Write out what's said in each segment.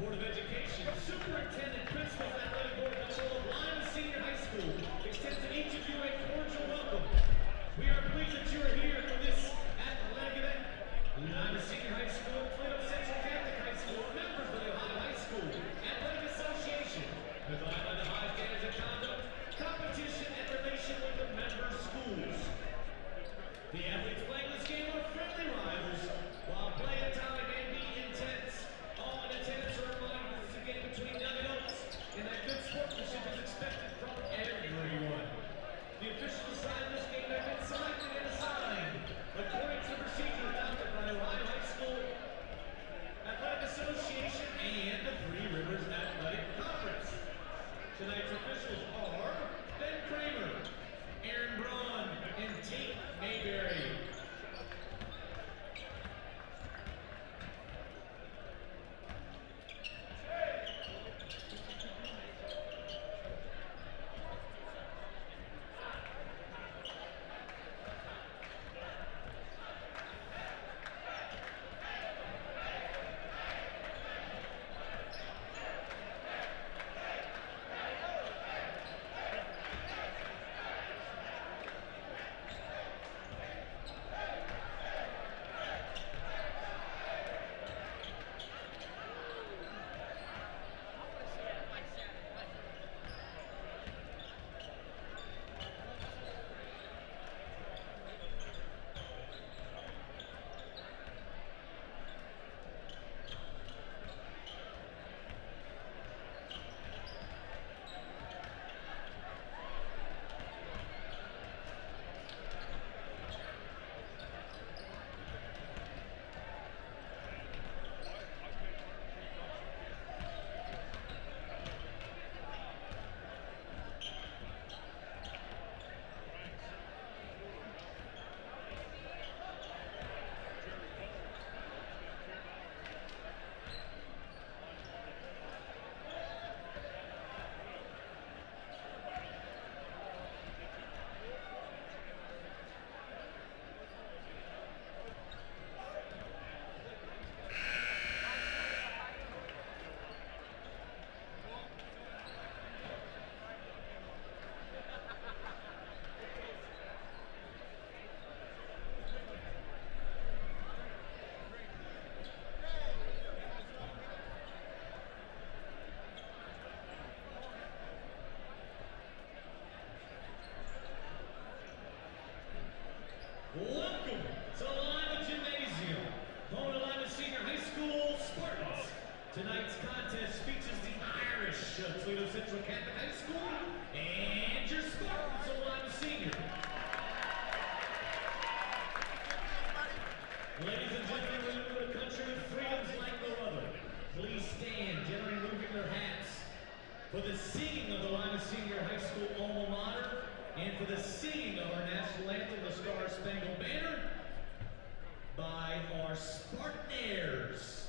Board of Education, Superintendent, Principals, Athletic Board Control of Lima Senior High School extends to each of you a cordial welcome. We are pleased that you are here for this athletic event. Lima Senior High School, Fremont Central Catholic High School, members of the Ohio High School Athletic Association, provide by the high standards of conduct, competition, and relation with the member schools. The athletes playing this game are friendly rivals, while playing time may be intense. All in attendance are reminded this is a game between young adults, and that good sportsmanship is expected from everyone. The officials assigned this game have been selected and assigned according to the procedure adopted by the Ohio High School Athletic Association and the Three Rivers Athletic Conference. Tonight's officials are Ben Kramer, Aaron Braun, and Tate Mayberry. Welcome to Lima Gymnasium, home to Lima Senior High School Spartans. Tonight's contest features the Irish of Toledo Central Catholic High School and your Spartans of Lima Senior. Ladies and gentlemen, we live in a country with freedoms like no other. Please stand, gentlemen moving their hats, for the singing of the Lima Senior High School alma mater, and for the singing of our national anthem, the Star Spangled Banner, by our Spartanaires.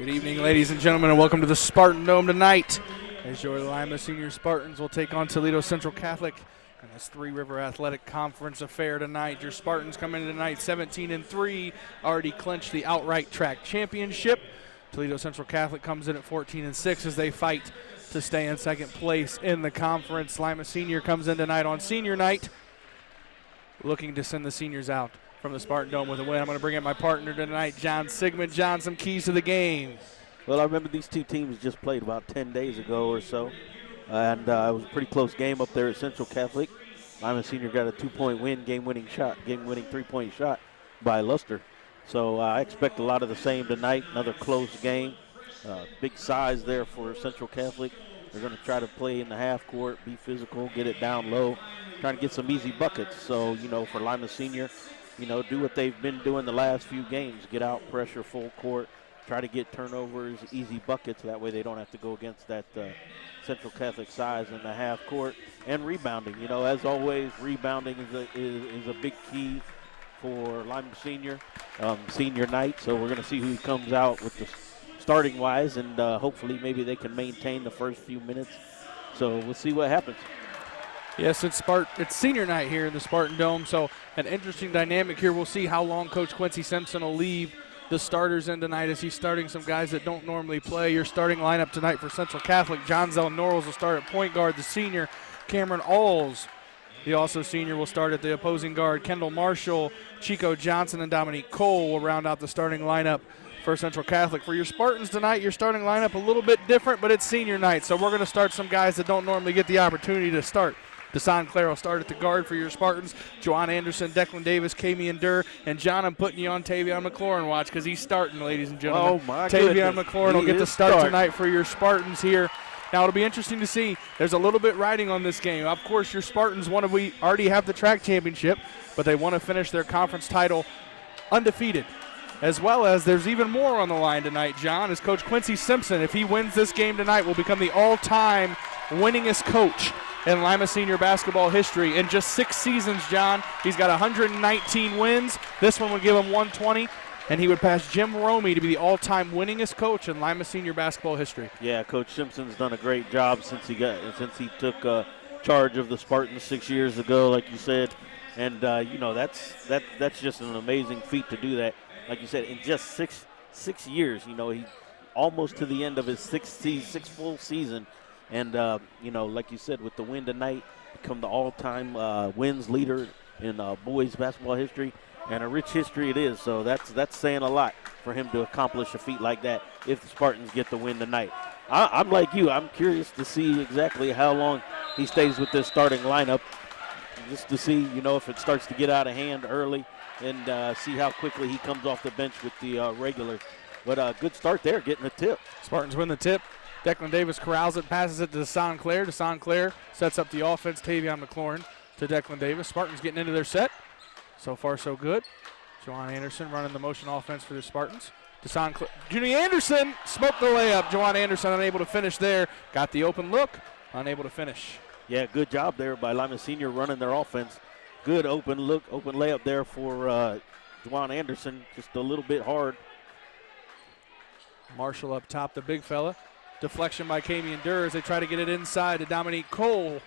Good evening, ladies and gentlemen, and welcome to the Spartan Dome tonight. As your Lima Senior Spartans will take on Toledo Central Catholic in this Three River Athletic Conference affair tonight. Your Spartans come in tonight 17-3, already clinched the outright track championship. Toledo Central Catholic comes in at 14-6 as they fight to stay in second place in the conference. Lima Senior comes in tonight on senior night, looking to send the seniors out from the Spartan Dome with a win. I'm going to bring in my partner tonight, John Sigmund. John, some keys to the game. Well, I remember these two teams just played about 10 days ago or so, and it was a pretty close game up there at Central Catholic. Lima Senior got a 2-point win, game-winning three-point shot by Luster. So I expect a lot of the same tonight, another close game. Big size there for Central Catholic. They're going to try to play in the half court, be physical, get it down low, trying to get some easy buckets. So, for Lima Senior, do what they've been doing the last few games. Get out, pressure, full court, try to get turnovers, easy buckets. That way they don't have to go against that Central Catholic size in the half court. And rebounding. As always, rebounding is a big key for Lima Senior, senior night. So we're going to see who comes out with the starting-wise, and hopefully maybe they can maintain the first few minutes. So we'll see what happens. Yes, it's senior night here in the Spartan Dome, so an interesting dynamic here. We'll see how long Coach Quincy Simpson will leave the starters in tonight as he's starting some guys that don't normally play. Your starting lineup tonight for Central Catholic: John Zell Norrells will start at point guard, the senior. Cameron Alls, the also senior, will start at the opposing guard. Kendall Marshall, Chico Johnson, and Dominique Cole will round out the starting lineup for Central Catholic. For your Spartans tonight, your starting lineup a little bit different, but it's senior night, so we're going to start some guys that don't normally get the opportunity to start. Desan Clare will start at the guard for your Spartans. Juwan Anderson, Declan Davis, Kamian Durr, and John, I'm putting you on Tavion McLaurin watch because he's starting, ladies and gentlemen. Oh, my Tavion goodness. McLaurin will get the start tonight for your Spartans here. Now, it'll be interesting to see. There's a little bit riding on this game. Of course, your Spartans we already have the track championship, but they want to finish their conference title undefeated. As well as there's even more on the line tonight, John, as Coach Quincy Simpson, if he wins this game tonight, will become the all-time winningest coach in Lima Senior basketball history. In just 6 seasons, John, he's got 119 wins. This one would give him 120, and he would pass Jim Romey to be the all-time winningest coach in Lima Senior basketball history. Yeah, Coach Simpson's done a great job since he took charge of the Spartans 6 years ago, like you said, and that's just an amazing feat to do that. Like you said, in just six years, he almost to the end of his sixth full season. And, like you said, with the win tonight, become the all-time wins leader in boys basketball history. And a rich history it is. So that's saying a lot for him to accomplish a feat like that if the Spartans get the win tonight. I'm like you. I'm curious to see exactly how long he stays with this starting lineup, just to see, if it starts to get out of hand early and see how quickly he comes off the bench with the regulars. But a good start there, getting the tip. Spartans win the tip. Declan Davis corrals it, passes it to Desan Clare. Desan Clare sets up the offense. Tavion McLaurin to Declan Davis. Spartans getting into their set. So far, so good. Juwan Anderson running the motion offense for the Spartans. Desan Clare. Junie Anderson smoked the layup. Juwan Anderson unable to finish there. Got the open look, unable to finish. Yeah, good job there by Lima Senior running their offense. Good open look, open layup there for Juwan Anderson. Just a little bit hard. Marshall up top, the big fella. Deflection by Kamian Durr as they try to get it inside to Dominique Cole.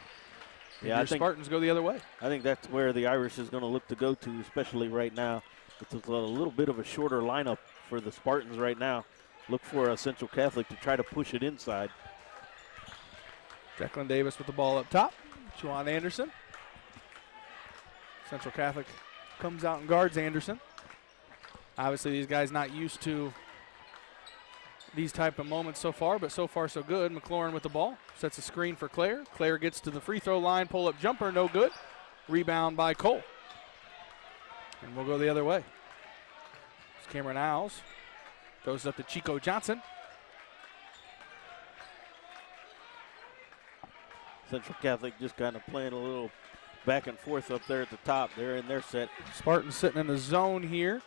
Yeah, I think Spartans go the other way. I think that's where the Irish is going to look to go to, especially right now. It's a little bit of a shorter lineup for the Spartans right now. Look for a Central Catholic to try to push it inside. Declan Davis with the ball up top. Juwan Anderson. Central Catholic comes out and guards Anderson. Obviously, these guys not used to these type of moments so far, but so far so good. McLaurin with the ball, sets a screen for Clare. Clare gets to the free throw line, pull-up jumper, no good. Rebound by Cole. And we'll go the other way. It's Cameron Alls. Goes up to Chico Johnson. Central Catholic just kind of playing a little back and forth up there at the top. They're in their set. Spartans sitting in the zone here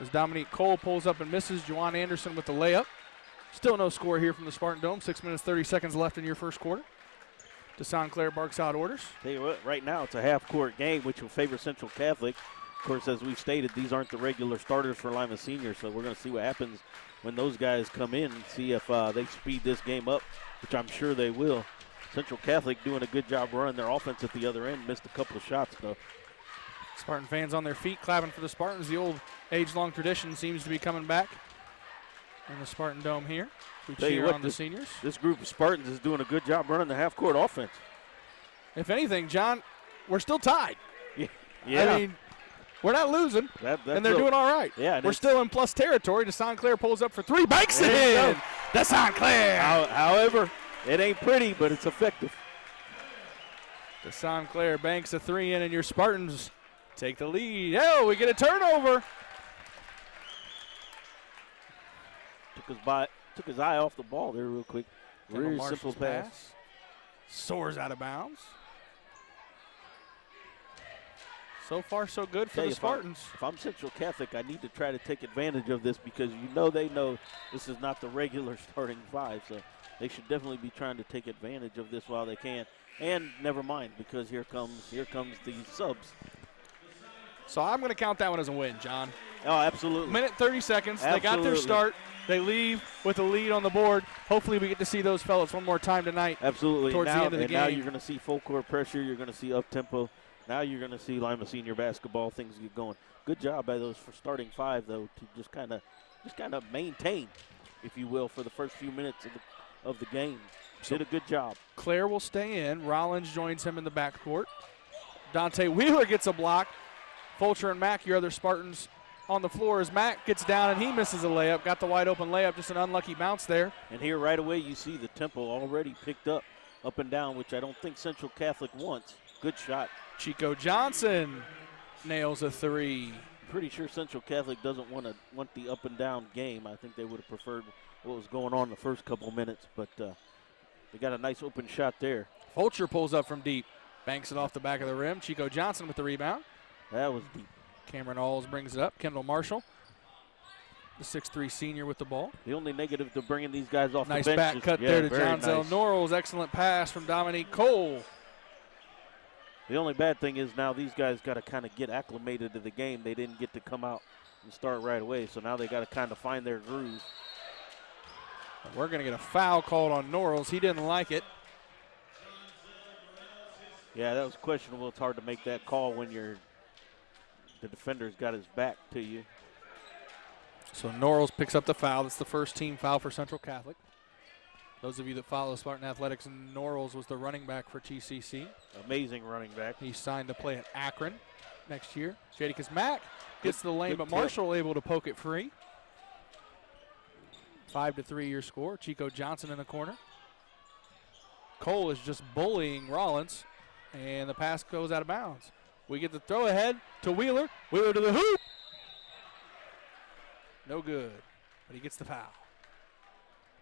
as Dominique Cole pulls up and misses. Juwan Anderson with the layup. Still no score here from the Spartan Dome. 6 minutes, 30 seconds left in your first quarter. Desan Clare barks out orders. Tell you what, right now it's a half-court game, which will favor Central Catholic. Of course, as we've stated, these aren't the regular starters for Lima Senior, so we're going to see what happens when those guys come in and see if they speed this game up, which I'm sure they will. Central Catholic doing a good job running their offense at the other end. Missed a couple of shots, though. Spartan fans on their feet clapping for the Spartans. The old age-long tradition seems to be coming back in the Spartan Dome here. We cheer on the seniors. This group of Spartans is doing a good job running the half-court offense. If anything, John, we're still tied. Yeah. I mean, we're not losing, and they're doing all right. Yeah, we're still in plus territory. DeSaint Clair pulls up for three, banks it in. DeSaint Clair. However, it ain't pretty, but it's effective. DeSaint Clair banks a three in, and your Spartans take the lead. Oh, we get a turnover. Took his eye off the ball there real quick. Very simple pass. Soars out of bounds. So far, so good for the Spartans. If I'm Central Catholic, I need to try to take advantage of this because they know this is not the regular starting five, so they should definitely be trying to take advantage of this while they can. And never mind, because here comes the subs. So I'm going to count that one as a win, John. Oh, absolutely. Minute 30 seconds. Absolutely. They got their start. They leave with a lead on the board. Hopefully we get to see those fellas one more time tonight. Absolutely. Towards the end of the game. Now you're going to see full court pressure. You're going to see up-tempo. Now you're going to see Lima Senior basketball. Things get going. Good job by those for starting five, though, to just kind of maintain, if you will, for the first few minutes of the game. Did a good job. Claire will stay in. Rollins joins him in the backcourt. Dante Wheeler gets a block. Fulcher and Mack, your other Spartans, on the floor as Mack gets down and he misses a layup. Got the wide open layup, just an unlucky bounce there. And here right away you see the tempo already picked up and down, which I don't think Central Catholic wants. Good shot. Chico Johnson nails a three. Pretty sure Central Catholic doesn't want the up and down game. I think they would have preferred what was going on the first couple minutes, but they got a nice open shot there. Fulcher pulls up from deep, banks it off the back of the rim. Chico Johnson with the rebound. That was deep. Cameron Alls brings it up. Kendall Marshall, the 6'3" senior with the ball. The only negative to bringing these guys off the bench. Nice back cut there to Johnzell nice. Norrells. Excellent pass from Dominique Cole. The only bad thing is now these guys got to kind of get acclimated to the game. They didn't get to come out and start right away, so now they got to kind of find their groove. We're going to get a foul called on Norrells. He didn't like it. Yeah, that was questionable. It's hard to make that call when the defender's got his back to you. So Norrells picks up the foul. That's the first team foul for Central Catholic. Those of you that follow Spartan Athletics, Norrells was the running back for TCC. Amazing running back. He signed to play at Akron next year. Jadakiss Mack gets to the lane, but Marshall able to poke it free. 5-3 your score. Chico Johnson in the corner. Cole is just bullying Rollins, and the pass goes out of bounds. We get the throw ahead to Wheeler. Wheeler to the hoop. No good, but he gets the foul.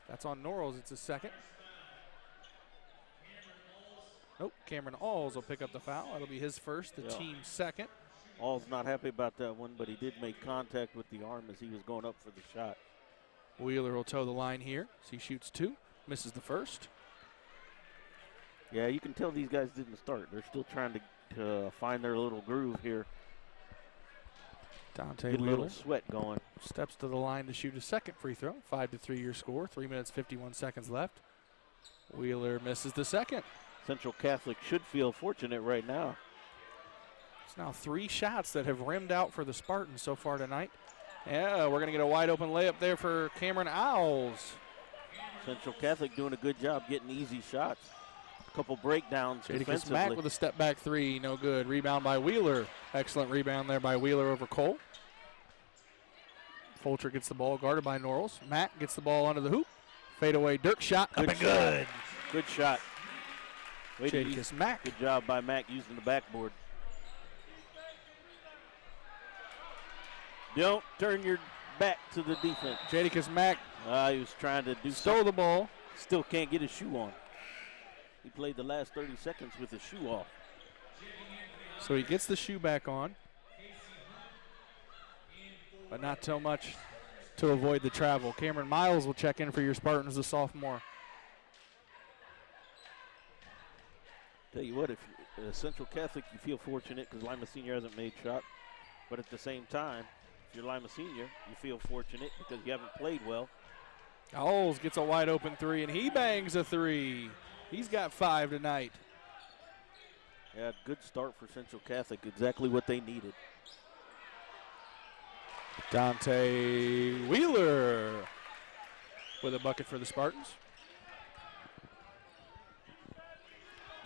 That's on Norrells. It's his second. Nope, Cameron Alls will pick up the foul. That'll be his first, the team's second. Alls not happy about that one, but he did make contact with the arm as he was going up for the shot. Wheeler will toe the line here as he shoots two, misses the first. Yeah, you can tell these guys didn't start. They're still trying to find their little groove here. Dante Get a Wheeler little sweat going. steps to the line to shoot his second free throw. 5-3 your score. 3 minutes, 51 seconds left. Wheeler misses the second. Central Catholic should feel fortunate right now. It's now 3 shots that have rimmed out for the Spartans so far tonight. Yeah, we're going to get a wide open layup there for Cameron Owls. Central Catholic doing a good job getting easy shots. A couple breakdowns defensively. Mack with a step back three, no good. Rebound by Wheeler. Excellent rebound there by Wheeler over Cole. Fulcher gets the ball, guarded by Norrells. Mack gets the ball under the hoop. Fadeaway Dirk shot. Good Up and shot. good. Good shot. Jadakiss Mack. Good job by Mack using the backboard. Don't turn your back to the defense. Jadakiss Mack He was trying to do stole something. the ball. Still can't get his shoe on. He played the last 30 seconds with his shoe off. So he gets the shoe back on, but not so much to avoid the travel. Cameron Miles will check in for your Spartans, the sophomore. Tell you what, if Central Catholic, you feel fortunate because Lima Senior hasn't made shot. But at the same time, if you're Lima Senior, you feel fortunate because you haven't played well. Alls gets a wide open three, and he bangs a three. He's got 5 tonight. Yeah, good start for Central Catholic. Exactly what they needed. Dante Wheeler with a bucket for the Spartans.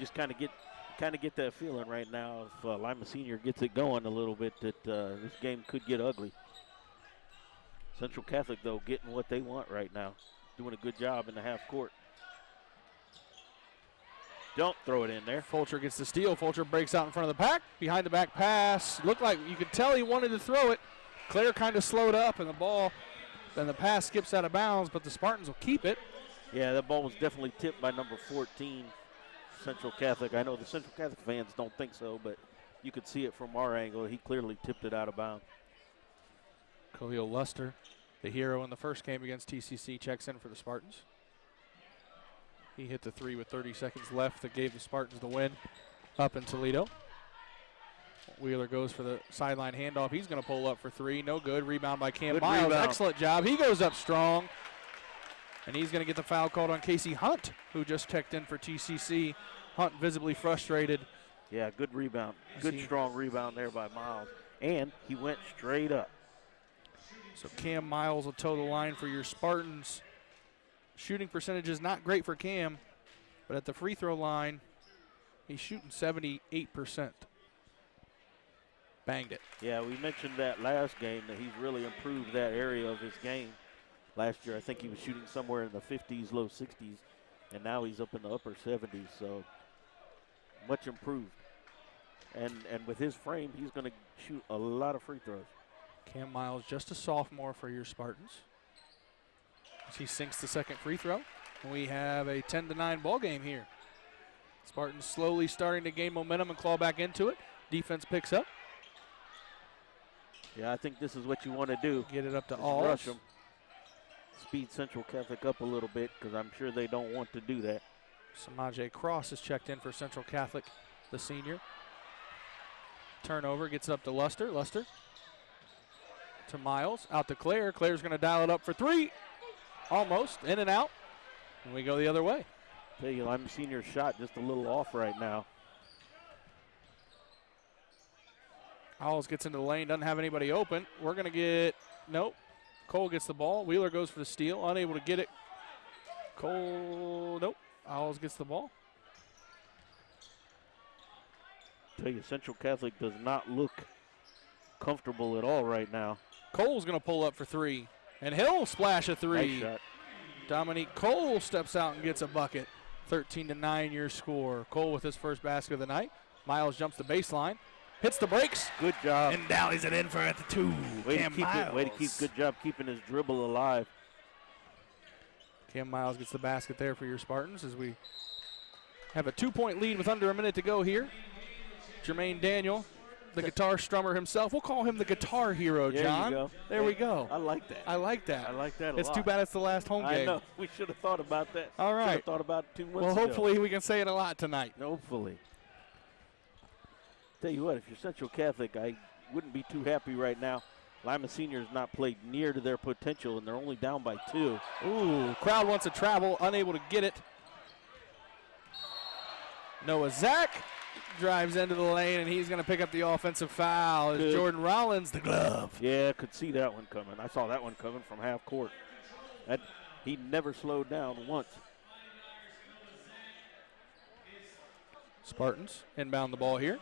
Just kind of get that feeling right now. If Lima Senior gets it going a little bit, that this game could get ugly. Central Catholic, though, getting what they want right now. Doing a good job in the half court. Don't throw it in there. Fulcher gets the steal. Fulcher breaks out in front of the pack. Behind the back pass. Looked like you could tell he wanted to throw it. Claire kind of slowed up, and the pass skips out of bounds, but the Spartans will keep it. Yeah, that ball was definitely tipped by number 14, Central Catholic. I know the Central Catholic fans don't think so, but you could see it from our angle. He clearly tipped it out of bounds. Khalil Luster, the hero in the first game against TCC, checks in for the Spartans. He hit the three with 30 seconds left that gave the Spartans the win up in Toledo. Wheeler goes for the sideline handoff. He's going to pull up for three. No good. Rebound by Cam Miles. Rebound. Excellent job. He goes up strong. And he's going to get the foul called on Casey Hunt, who just checked in for TCC. Hunt visibly frustrated. Yeah, good rebound. Good, strong rebound there by Miles. And he went straight up. So Cam Miles will toe the line for your Spartans. Shooting percentage is not great for Cam, but at the free throw line, he's shooting 78%. Banged it. Yeah, we mentioned that last game that he's really improved that area of his game. Last year, I think he was shooting somewhere in the 50s, low 60s, and now he's up in the upper 70s, so much improved. And with his frame, he's going to shoot a lot of free throws. Cam Miles, just a sophomore for your Spartans. As he sinks the second free throw. And we have a 10-9 ball game here. Spartans slowly starting to gain momentum and claw back into it. Defense picks up. Yeah, I think this is what you want to do. Get it up to all. Rush them. Speed Central Catholic up a little bit because I'm sure they don't want to do that. Samaje Cross is checked in for Central Catholic, the senior. Turnover, gets it up to Luster. Luster to Miles, out to Claire. Claire's going to dial it up for three. Almost, in and out. And we go the other way. Tell you, I'm senior shot just a little off right now. Owls gets into the lane, doesn't have anybody open. We're going to get, nope. Cole gets the ball. Wheeler goes for the steal, unable to get it. Cole, nope. Owls gets the ball. Tell you, Central Catholic does not look comfortable at all right now. Cole's going to pull up for three, and he'll splash a three. Nice shot. Dominique Cole steps out and gets a bucket. 13-9 your score. Cole with his first basket of the night. Miles jumps the baseline, hits the brakes. Good job. And dallies it in for at the two. Way to keep good job keeping his dribble alive. Cam Miles gets the basket there for your Spartans as we have a 2-point lead with under a minute to go here. Jermaine Daniel, the guitar strummer himself. We'll call him the guitar hero, John. There you go. There we go. I like that. I like that. I like that a It's lot. too bad it's the last home game. I know. We should have thought about that. All right. Should have thought about it 2 months ago. Well, hopefully we can say it a lot tonight. Hopefully. Tell you what, if you're Central Catholic, I wouldn't be too happy right now. Lima Senior has not played near to their potential, and they're only down by 2. Ooh, crowd wants to travel, unable to get it. Noah Zach drives into the lane, and he's going to pick up the offensive foul. As Jordan Rollins, the glove. Yeah, could see that one coming. I saw that one coming from half court. He never slowed down once. Spartans inbound the ball here.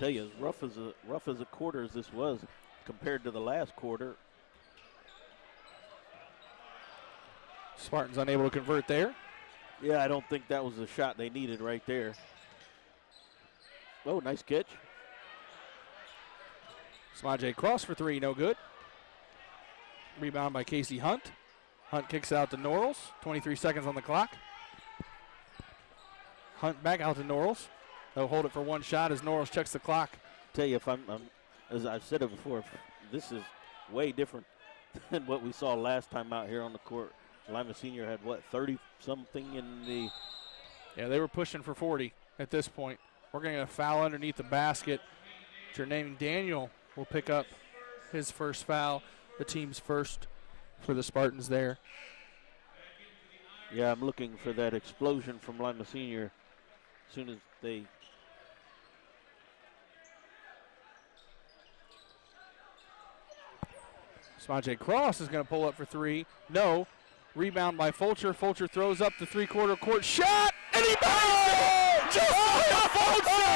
Tell you, as rough as a quarter as this was compared to the last quarter. Spartans unable to convert there. Yeah, I don't think that was the shot they needed right there. Oh, nice catch. Samaje Cross for three, no good. Rebound by Casey Hunt. Hunt kicks out to Norrells. 23 seconds on the clock. Hunt back out to Norrells. They'll hold it for one shot as Norrells checks the clock. Tell you, if I'm as I've said it before, this is way different than what we saw last time out here on the court. Lima Senior had, 30-something in the... Yeah, they were pushing for 40 at this point. We're going to get a foul underneath the basket. Jermaine Daniel will pick up his first foul, the team's first for the Spartans there. Yeah, I'm looking for that explosion from Lima Senior as soon as they. Smaje Cross is going to pull up for three. No. Rebound by Fulcher. Fulcher throws up the three-quarter court shot, and he bangs it! Just like Fulcher!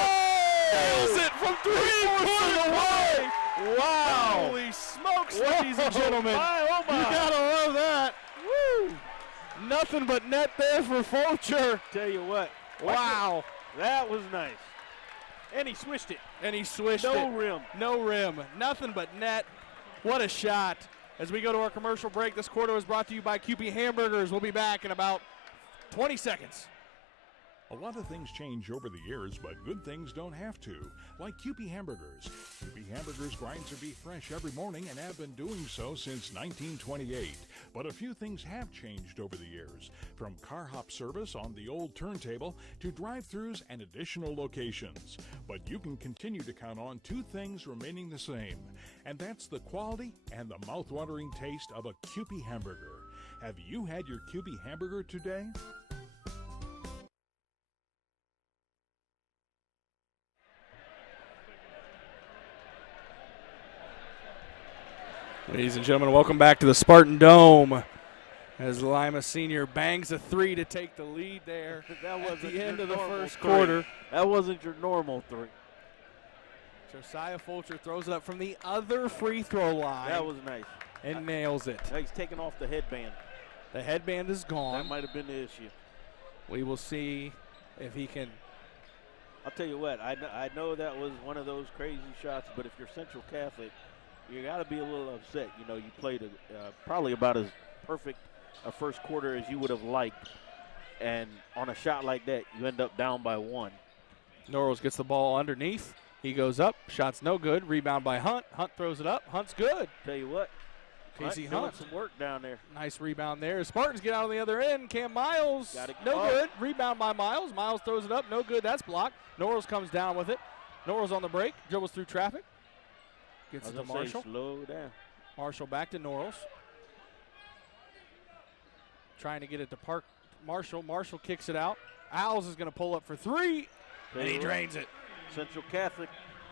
Nails it from three-quarters away! Wow. Holy smokes, ladies and gentlemen. Oh my. You got to love that. Woo! Nothing but net there for Fulcher. Tell you what. Wow. That was nice. And he swished it. And he swished No it. rim. No rim. Nothing but net. What a shot. As we go to our commercial break, this quarter was brought to you by QP Hamburgers. We'll be back in about 20 seconds. A lot of things change over the years, but good things don't have to. Like Kewpie Hamburgers. Kewpie Hamburgers grinds their beef fresh every morning and have been doing so since 1928. But a few things have changed over the years, from car hop service on the old turntable to drive-thrus and additional locations. But you can continue to count on two things remaining the same, and that's the quality and the mouth-watering taste of a Kewpie hamburger. Have you had your Kewpie hamburger today? Ladies and gentlemen, welcome back to the Spartan Dome as Lima Senior bangs a three to take the lead there That at wasn't the end your of the normal first three. quarter. That wasn't your normal three. Josiah Fulcher throws it up from the other free throw line That was nice. and nails it. Now he's taking off the headband. The headband is That gone. might have been the issue. We will see if he can. I'll tell you what, I know that was one of those crazy shots, but if you're Central Catholic, you got to be a little upset. You know, you played probably about as perfect a first quarter as you would have liked, and on a shot like that, you end up down by one. Norrells gets the ball underneath. He goes up. Shot's no good. Rebound by Hunt. Hunt throws it up. Hunt's good. Tell you what, Casey doing Hunt. some work down there. Nice rebound there. Spartans get out on the other end. Cam Miles. Got it. No Oh. good. Rebound by Miles. Miles throws it up. No good. That's blocked. Norrells comes down with it. Norrells on the break. Dribbles through traffic. Gets I it was to gonna say, Marshall. slow down. Marshall back to Norrells. Trying to get it to Park. Marshall. Marshall kicks it out. Owls is going to pull up for three. Tell And you he what, drains it. Central Catholic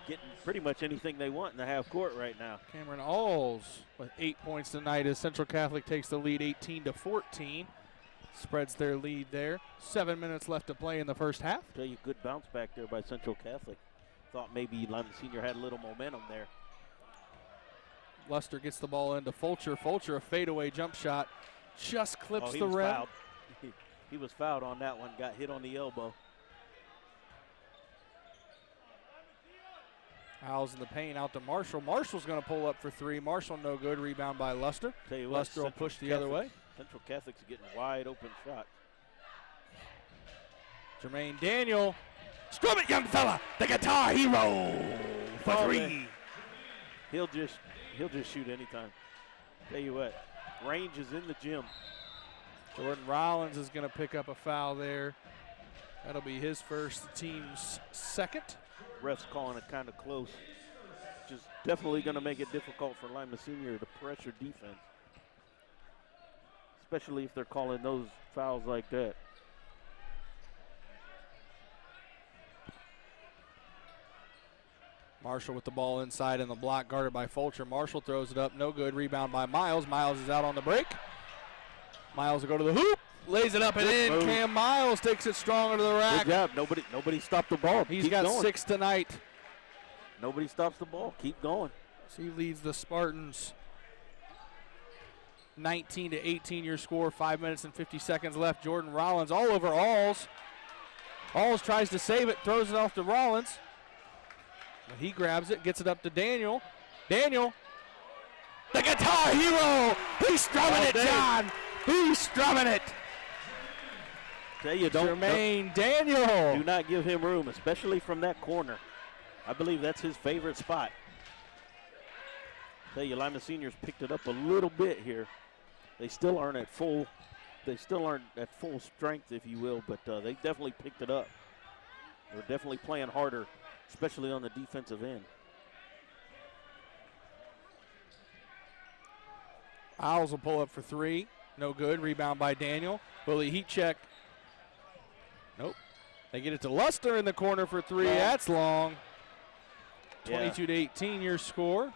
getting pretty much anything they want in the half court right now. Cameron Alls with 8 points tonight as Central Catholic takes the lead 18-14. Spreads their lead there. 7 minutes left to play in the first half. Tell you, good bounce back there by Central Catholic. Thought maybe Lima Senior had a little momentum there. Luster gets the ball into Fulcher. Fulcher, a fadeaway jump shot. Just clips He the was rim. fouled. He was fouled on that one. Got hit on the elbow. Owls in the paint out to Marshall. Marshall's going to pull up for three. Marshall no good. Rebound by Luster. Tell you what, Luster will Central push the other way. Central Catholic's getting wide open shots. Jermaine Daniel. Scrub it, young fella. The guitar hero for Oh, three. man. He'll just shoot anytime. Tell you what, range is in the gym. Jordan Rollins is going to pick up a foul there. That'll be his first, the team's second. Refs calling it kind of close. Just definitely going to make it difficult for Lima Senior to pressure defense, especially if they're calling those fouls like that. Marshall with the ball inside and the block guarded by Fulcher. Marshall throws it up, no good. Rebound by Miles. Miles is out on the break. Miles will go to the hoop, lays it up and Good in. move. Cam Miles takes it strong into the rack. Good job. Nobody stopped the ball. He's Keep got going. 6 tonight. Nobody stops the ball. Keep going. So he leads the Spartans 19-18 your score. 5 minutes and 50 seconds left. Jordan Rollins all over Alls. Alls tries to save it, throws it off to Rollins. But he grabs it, gets it up to Daniel. Daniel, the guitar hero. He's strumming it, John. He's strumming it. Tell you, don't Jermaine Daniel. do not give him room, especially from that corner. I believe that's his favorite spot. Tell you, Lima Seniors picked it up a little bit here. They still aren't at full. They still aren't at full strength, if you will, but they definitely picked it up. They're definitely playing harder, especially on the defensive end. Owls will pull up for three. No good. Rebound by Daniel. Will he heat check? Nope. They get it to Luster in the corner for three. That's long. 22-18 your score.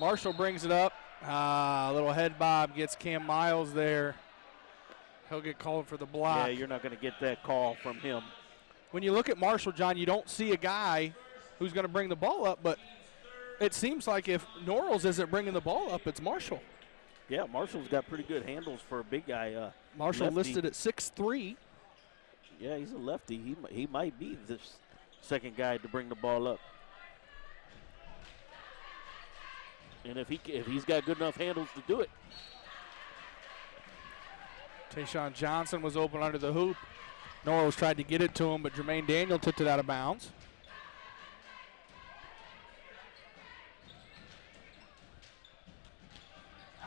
Marshall brings it up. A little head bob gets Cam Miles there. He'll get called for the block. Yeah, you're not going to get that call from him. When you look at Marshall, John, you don't see a guy who's going to bring the ball up, but it seems like if Norrells isn't bringing the ball up, it's Marshall. Yeah, Marshall's got pretty good handles for a big guy. Marshall lefty. listed at 6'3". Yeah, he's a lefty. He might be the second guy to bring the ball up. And if he's got good enough handles to do it. Tayshawn Johnson was open under the hoop. Norrells tried to get it to him, but Jermaine Daniel tipped it out of bounds.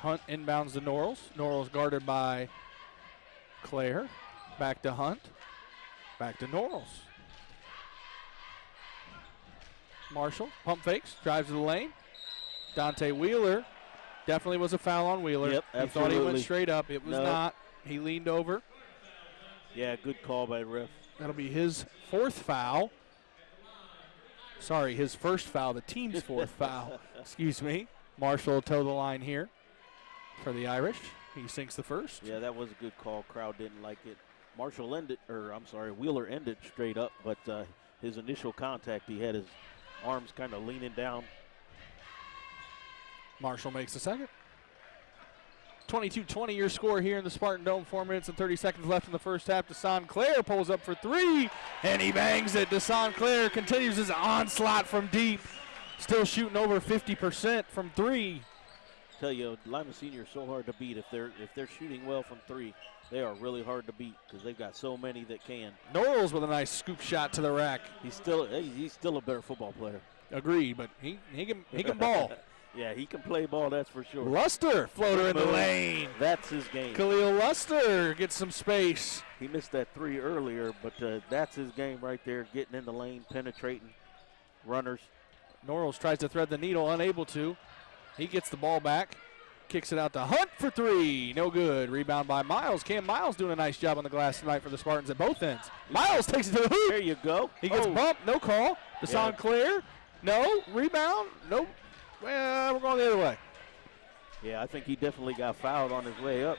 Hunt inbounds to Norrells. Norrells guarded by Claire. Back to Hunt. Back to Norrells. Marshall, pump fakes, drives to the lane. Dante Wheeler, definitely was a foul on Wheeler. Yep, he thought he went straight up. It was not. He leaned over. Yeah, good call by the ref. That'll be his fourth foul. Sorry, his first foul, the team's fourth foul. Excuse me. Marshall will toe the line here for the Irish. He sinks the first. Yeah, that was a good call. Crowd didn't like it. Wheeler ended straight up, but his initial contact, he had his arms kind of leaning down. Marshall makes the second. 22-20 your score here in the Spartan Dome. 4 minutes and 30 seconds left in the first half. Desan Clare pulls up for three, and he bangs it. Desan Clare continues his onslaught from deep. Still shooting over 50% from three. Tell you, Lima Senior is so hard to beat. If they're shooting well from three, they are really hard to beat because they've got so many that can. Norrells with a nice scoop shot to the rack. He's still a better football player. Agreed, but he can ball. Yeah, he can play ball, that's for sure. Luster, floater in the lane. That's his game. Khalil Luster gets some space. He missed that three earlier, but that's his game right there, getting in the lane, penetrating runners. Norrells tries to thread the needle, unable to. He gets the ball back, kicks it out to Hunt for three. No good. Rebound by Miles. Cam Miles doing a nice job on the glass tonight for the Spartans at both ends. Miles takes it to the hoop. There you go. He gets bumped. No call. Desan Clare. No. Rebound. Nope. Well, we're going the other way. Yeah, I think he definitely got fouled on his way up.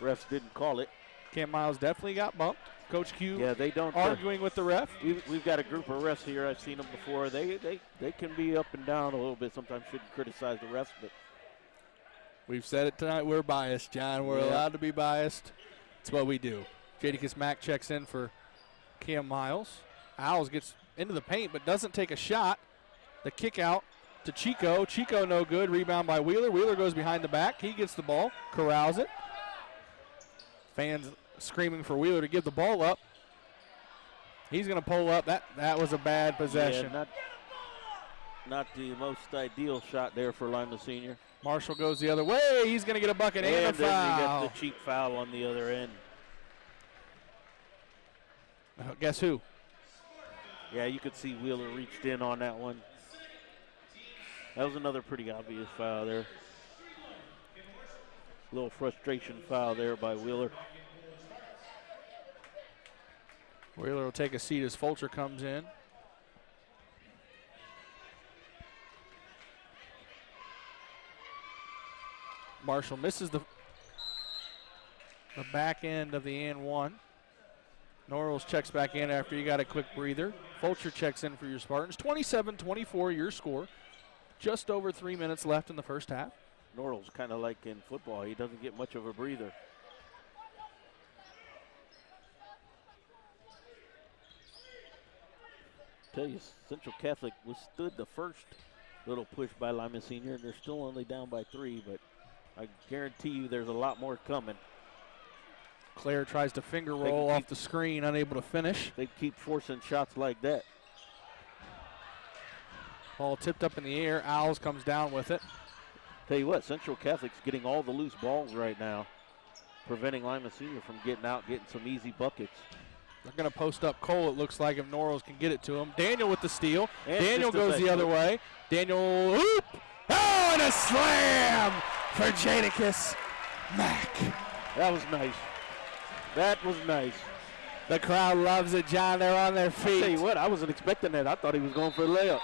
Refs didn't call it. Cam Miles definitely got bumped. Coach Q they don't arguing with the ref. We've got a group of refs here. I've seen them before. They can be up and down a little bit. Sometimes shouldn't criticize the refs, but we've said it tonight. We're biased, John. We're allowed to be biased. It's what we do. Jadakiss Mack checks in for Cam Miles. Owls gets into the paint but doesn't take a shot. The kick out to Chico. Chico no good. Rebound by Wheeler. Wheeler goes behind the back. He gets the ball, corrals it. Fans screaming for Wheeler to give the ball up. He's going to pull up. That was a bad possession. Yeah, not the most ideal shot there for Lima Senior. Marshall goes the other way. He's going to get a bucket and a then foul. He got the cheap foul on the other end. Guess who? Yeah, you could see Wheeler reached in on that one. That was another pretty obvious foul there. A little frustration foul there by Wheeler. Wheeler will take a seat as Fulcher comes in. Marshall misses the back end of the and one. Norrells checks back in after he got a quick breather. Fulcher checks in for your Spartans. 27-24 your score. Just over 3 minutes left in the first half. Norrells kind of like in football. He doesn't get much of a breather. Tell you, Central Catholic withstood the first little push by Lima Senior, and they're still only down by 3, but I guarantee you there's a lot more coming. Claire tries to finger roll off the screen, unable to finish. They keep forcing shots like that. Ball tipped up in the air. Owls comes down with it. Tell you what, Central Catholic's getting all the loose balls right now, preventing Lima Senior from getting out, getting some easy buckets. They're going to post up Cole, it looks like, if Norrells can get it to him. Daniel with the steal. And Daniel goes the other way. Daniel, hoop! Oh, and a slam for Jadakiss Mack. That was nice. That was nice. The crowd loves it, John. They're on their feet. I'll tell you what, I wasn't expecting that. I thought he was going for a layup.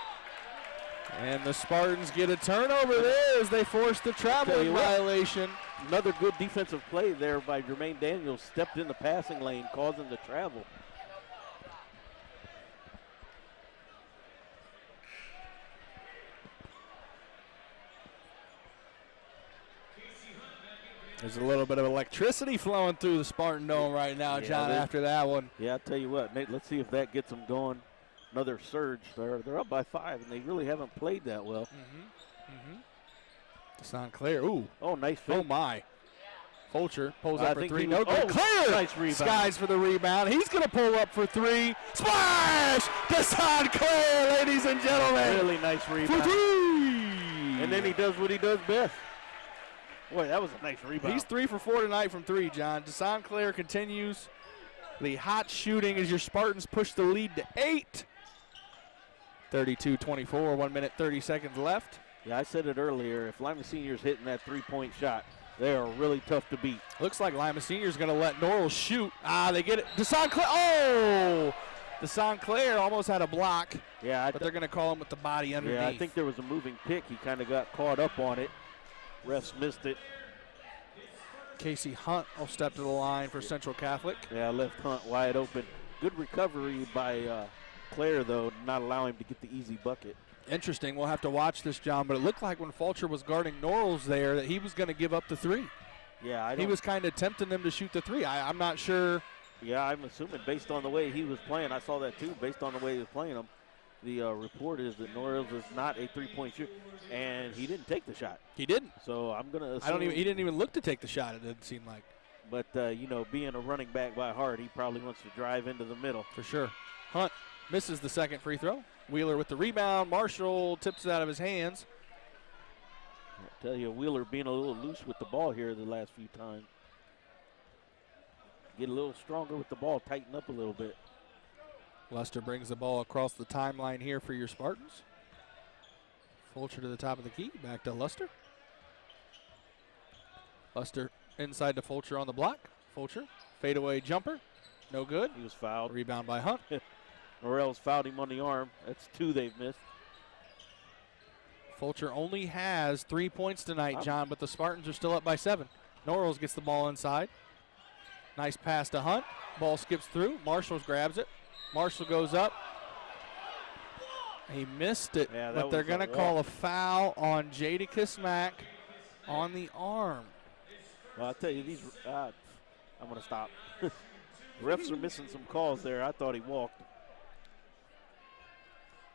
And the Spartans get a turnover there as they force the traveling violation. Another good defensive play there by Jermaine Daniels. Stepped in the passing lane, causing the travel. There's a little bit of electricity flowing through the Spartan Dome right now, John, after that one. Yeah, I'll tell you what, Nate, let's see if that gets them going. Another surge. They're up by 5, and they really haven't played that well. Deshaun Clare, ooh. Oh, nice fake. Oh, my. Fulcher pulls I up for think 3. he No was- good. oh, Clare nice rebound. skies for the rebound. He's going to pull up for 3. Splash! Deshaun Clare, ladies and gentlemen. Really nice For rebound. 3. And then he does what he does best. Boy, that was a nice rebound. He's 3 for 4 tonight from 3, John. Deshaun Clare continues the hot shooting as your Spartans push the lead to 8. 32-24, 1 minute, 30 seconds left. Yeah, I said it earlier. If Lima Senior's hitting that three-point shot, they are really tough to beat. Looks like Lima Senior's going to let Norrell shoot. They get it. Deshaun Clare. Oh! Deshaun Clare almost had a block, Yeah, but they're going to call him with the body underneath. I think there was a moving pick. He kind of got caught up on it. Refs missed it. Casey Hunt will step to the line for Central Catholic. Yeah, left Hunt wide open. Good recovery by Clare, though, not allow him to get the easy bucket. Interesting. We'll have to watch this, John, but it looked like when Fulcher was guarding Norrell's there that he was going to give up the 3. Yeah, He was kind of tempting them to shoot the 3. I'm not sure. Yeah, I'm assuming based on the way he was playing, I saw that too, based on the way he was playing him, the report is that Norrells is not a three-point shooter, and he didn't take the shot. He didn't. So I'm going to assume. He didn't even look to take the shot, it didn't seem like. But, being a running back by heart, he probably wants to drive into the middle. For sure. Hunt misses the second free throw. Wheeler with the rebound. Marshall tips it out of his hands. I tell you, Wheeler being a little loose with the ball here the last few times. Get a little stronger with the ball, tighten up a little bit. Luster brings the ball across the timeline here for your Spartans. Fulcher to the top of the key. Back to Luster. Luster inside to Fulcher on the block. Fulcher, fadeaway jumper. No good. He was fouled. Rebound by Hunt. Norrells fouled him on the arm. That's 2 they've missed. Fulcher only has 3 points tonight, John, but the Spartans are still up by 7. Norrells gets the ball inside. Nice pass to Hunt. Ball skips through. Marshall grabs it. Marshall goes up. He missed it, Yeah, but they're going to call a foul on Jadakiss Mack on the arm. Well, I'll tell you, I'm going to stop. Refs are missing some calls there. I thought he walked.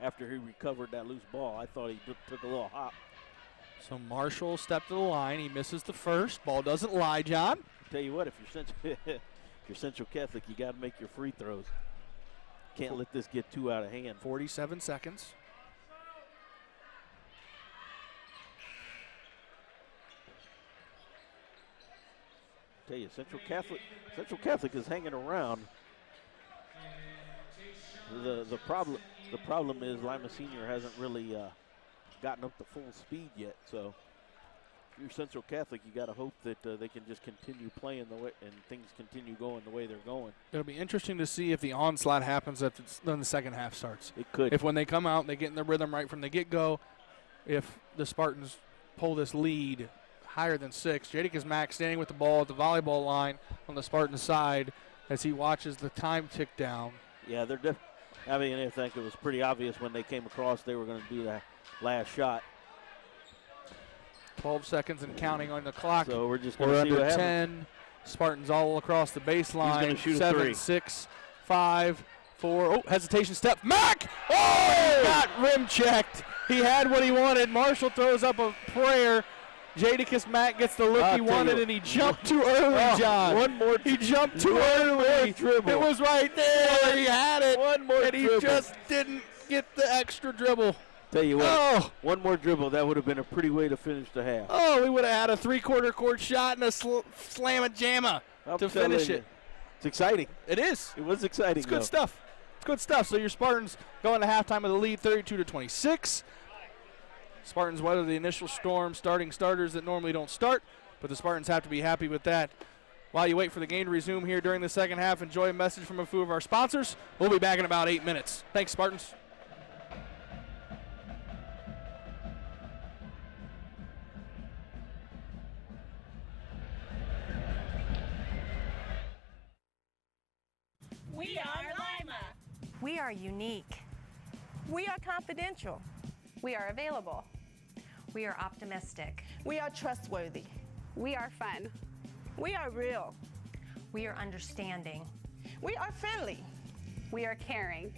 After he recovered that loose ball, I thought he took a little hop. So Marshall stepped to the line. He misses the first. Ball doesn't lie, John. I'll tell you what, if you're Central Catholic, you got to make your free throws. Can't let this get too out of hand. 47 seconds. Tell you, Central Catholic is hanging around. The problem is Lima Senior hasn't really gotten up to full speed yet. So if you're Central Catholic, you got to hope that they can just continue playing the way and things continue going the way they're going. It'll be interesting to see if the onslaught happens after then the second half starts. It could. If when they come out, they get in their rhythm right from the get-go, if the Spartans pull this lead higher than 6. Jadakiss Mack standing with the ball at the volleyball line on the Spartan side as he watches the time tick down. Yeah, I think it was pretty obvious when they came across they were going to do that last shot. 12 seconds and counting on the clock. So we're just going We're to see under what 10. happens. Spartans all across the baseline. He's going to shoot 7, a 3. 6, 5, 4. Oh, hesitation step. Mack! Oh! Got rim checked. He had what he wanted. Marshall throws up a prayer. Jadakiss Mack gets the look he wanted, and he jumped too early, John. He jumped too early. Dribble. It was right there. He had it. One more and he dribble. just didn't get the extra dribble. Tell you what, one more dribble, that would have been a pretty way to finish the half. Oh, we would have had a three-quarter court shot and a slam-a-jamma to finish it. It's exciting. It is. It was exciting. It's good stuff. It's good stuff. So your Spartans go into halftime with a lead, 32-26. Spartans weather the initial storm, starting starters that normally don't start, but the Spartans have to be happy with that. While you wait for the game to resume here during the second half, enjoy a message from a few of our sponsors. We'll be back in about 8 minutes. Thanks, Spartans. We are Lima. We are unique. We are confidential. We are available. We are optimistic. We are trustworthy. We are fun. We are real. We are understanding. We are friendly. We are caring.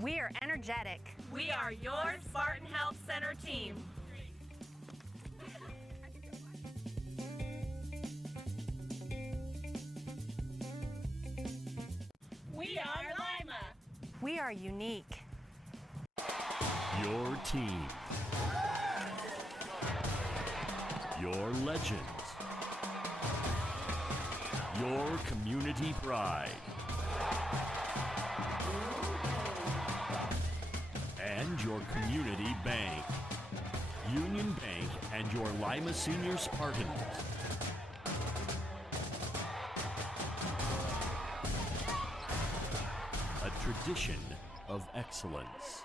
We are energetic. We are your Spartan Health Center team. We are Lima. We are unique. Your team. Your legends. Your community pride. And your community bank. Union Bank and your Lima Senior Spartans. A tradition of excellence.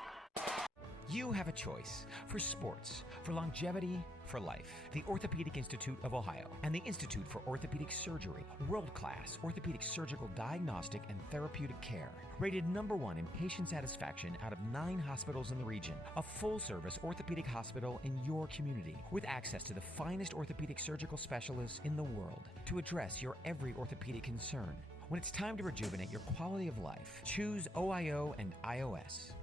You have a choice for sports, for longevity, for life. The Orthopedic Institute of Ohio and the Institute for Orthopedic Surgery, world-class orthopedic surgical diagnostic and therapeutic care. Rated #1 in patient satisfaction out of 9 hospitals in the region. A full-service orthopedic hospital in your community with access to the finest orthopedic surgical specialists in the world to address your every orthopedic concern. When it's time to rejuvenate your quality of life, choose OIO and iOS.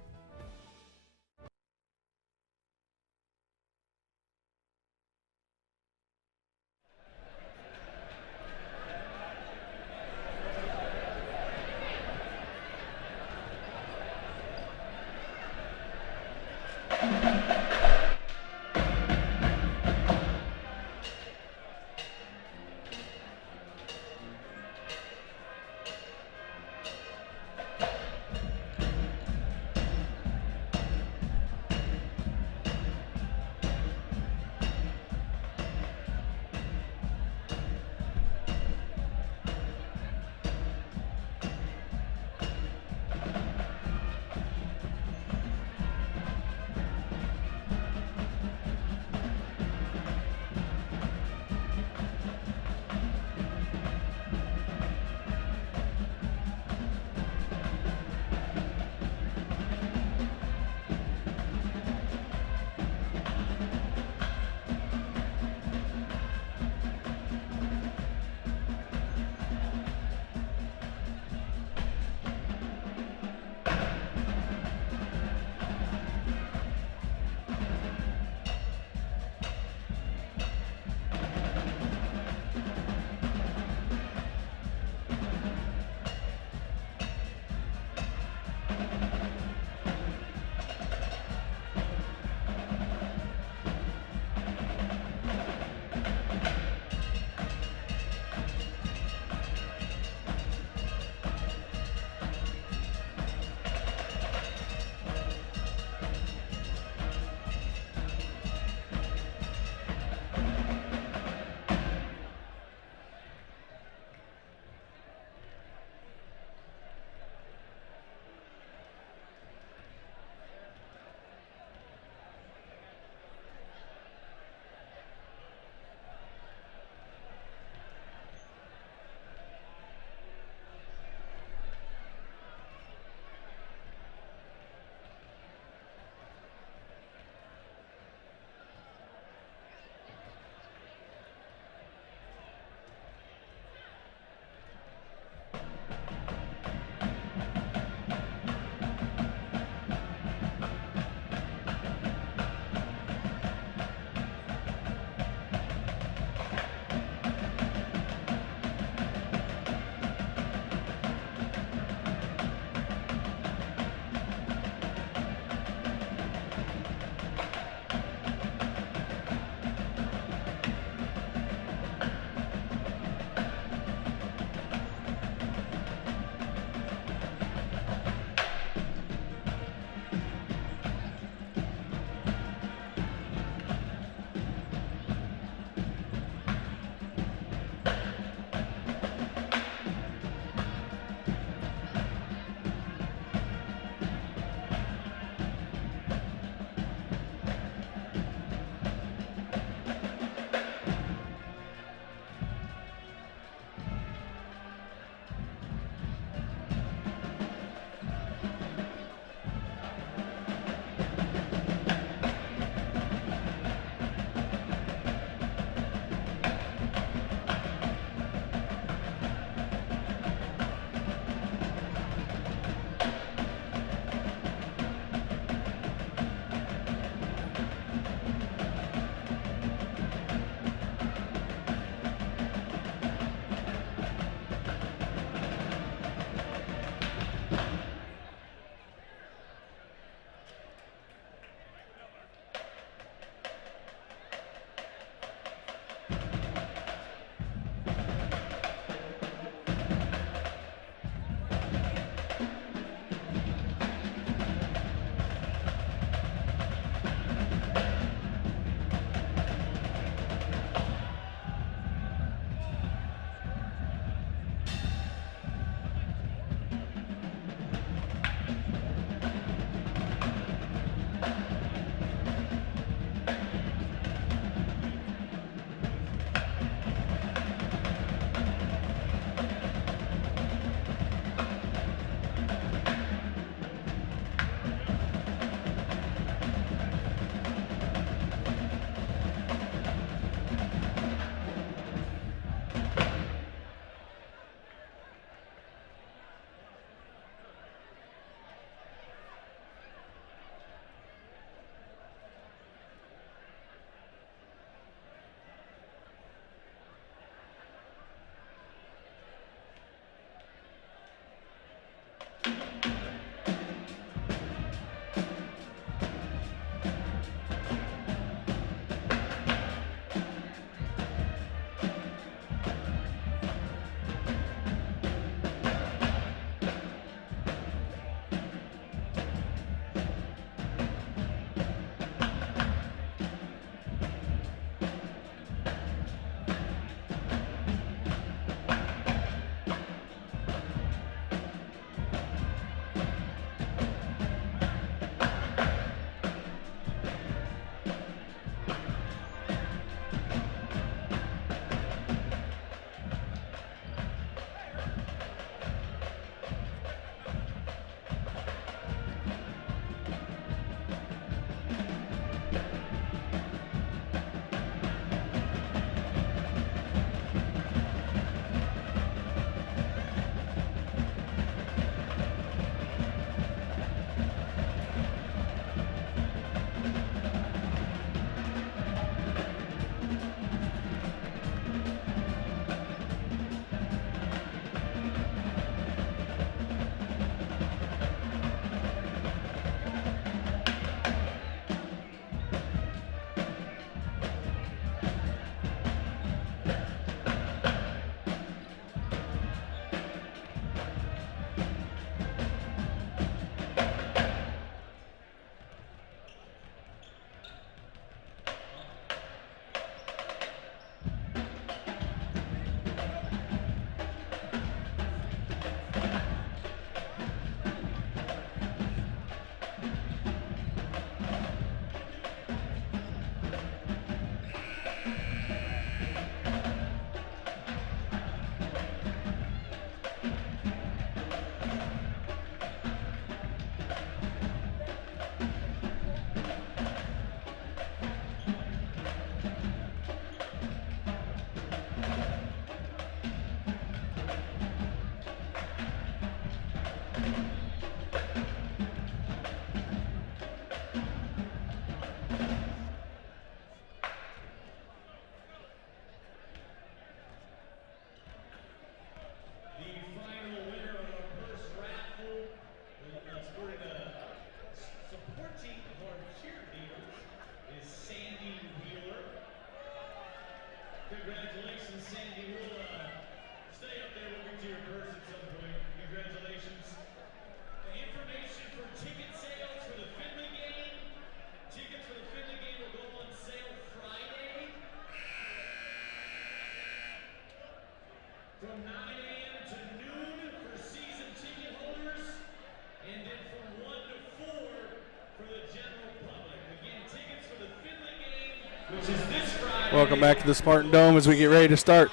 Welcome back to the Spartan Dome as we get ready to start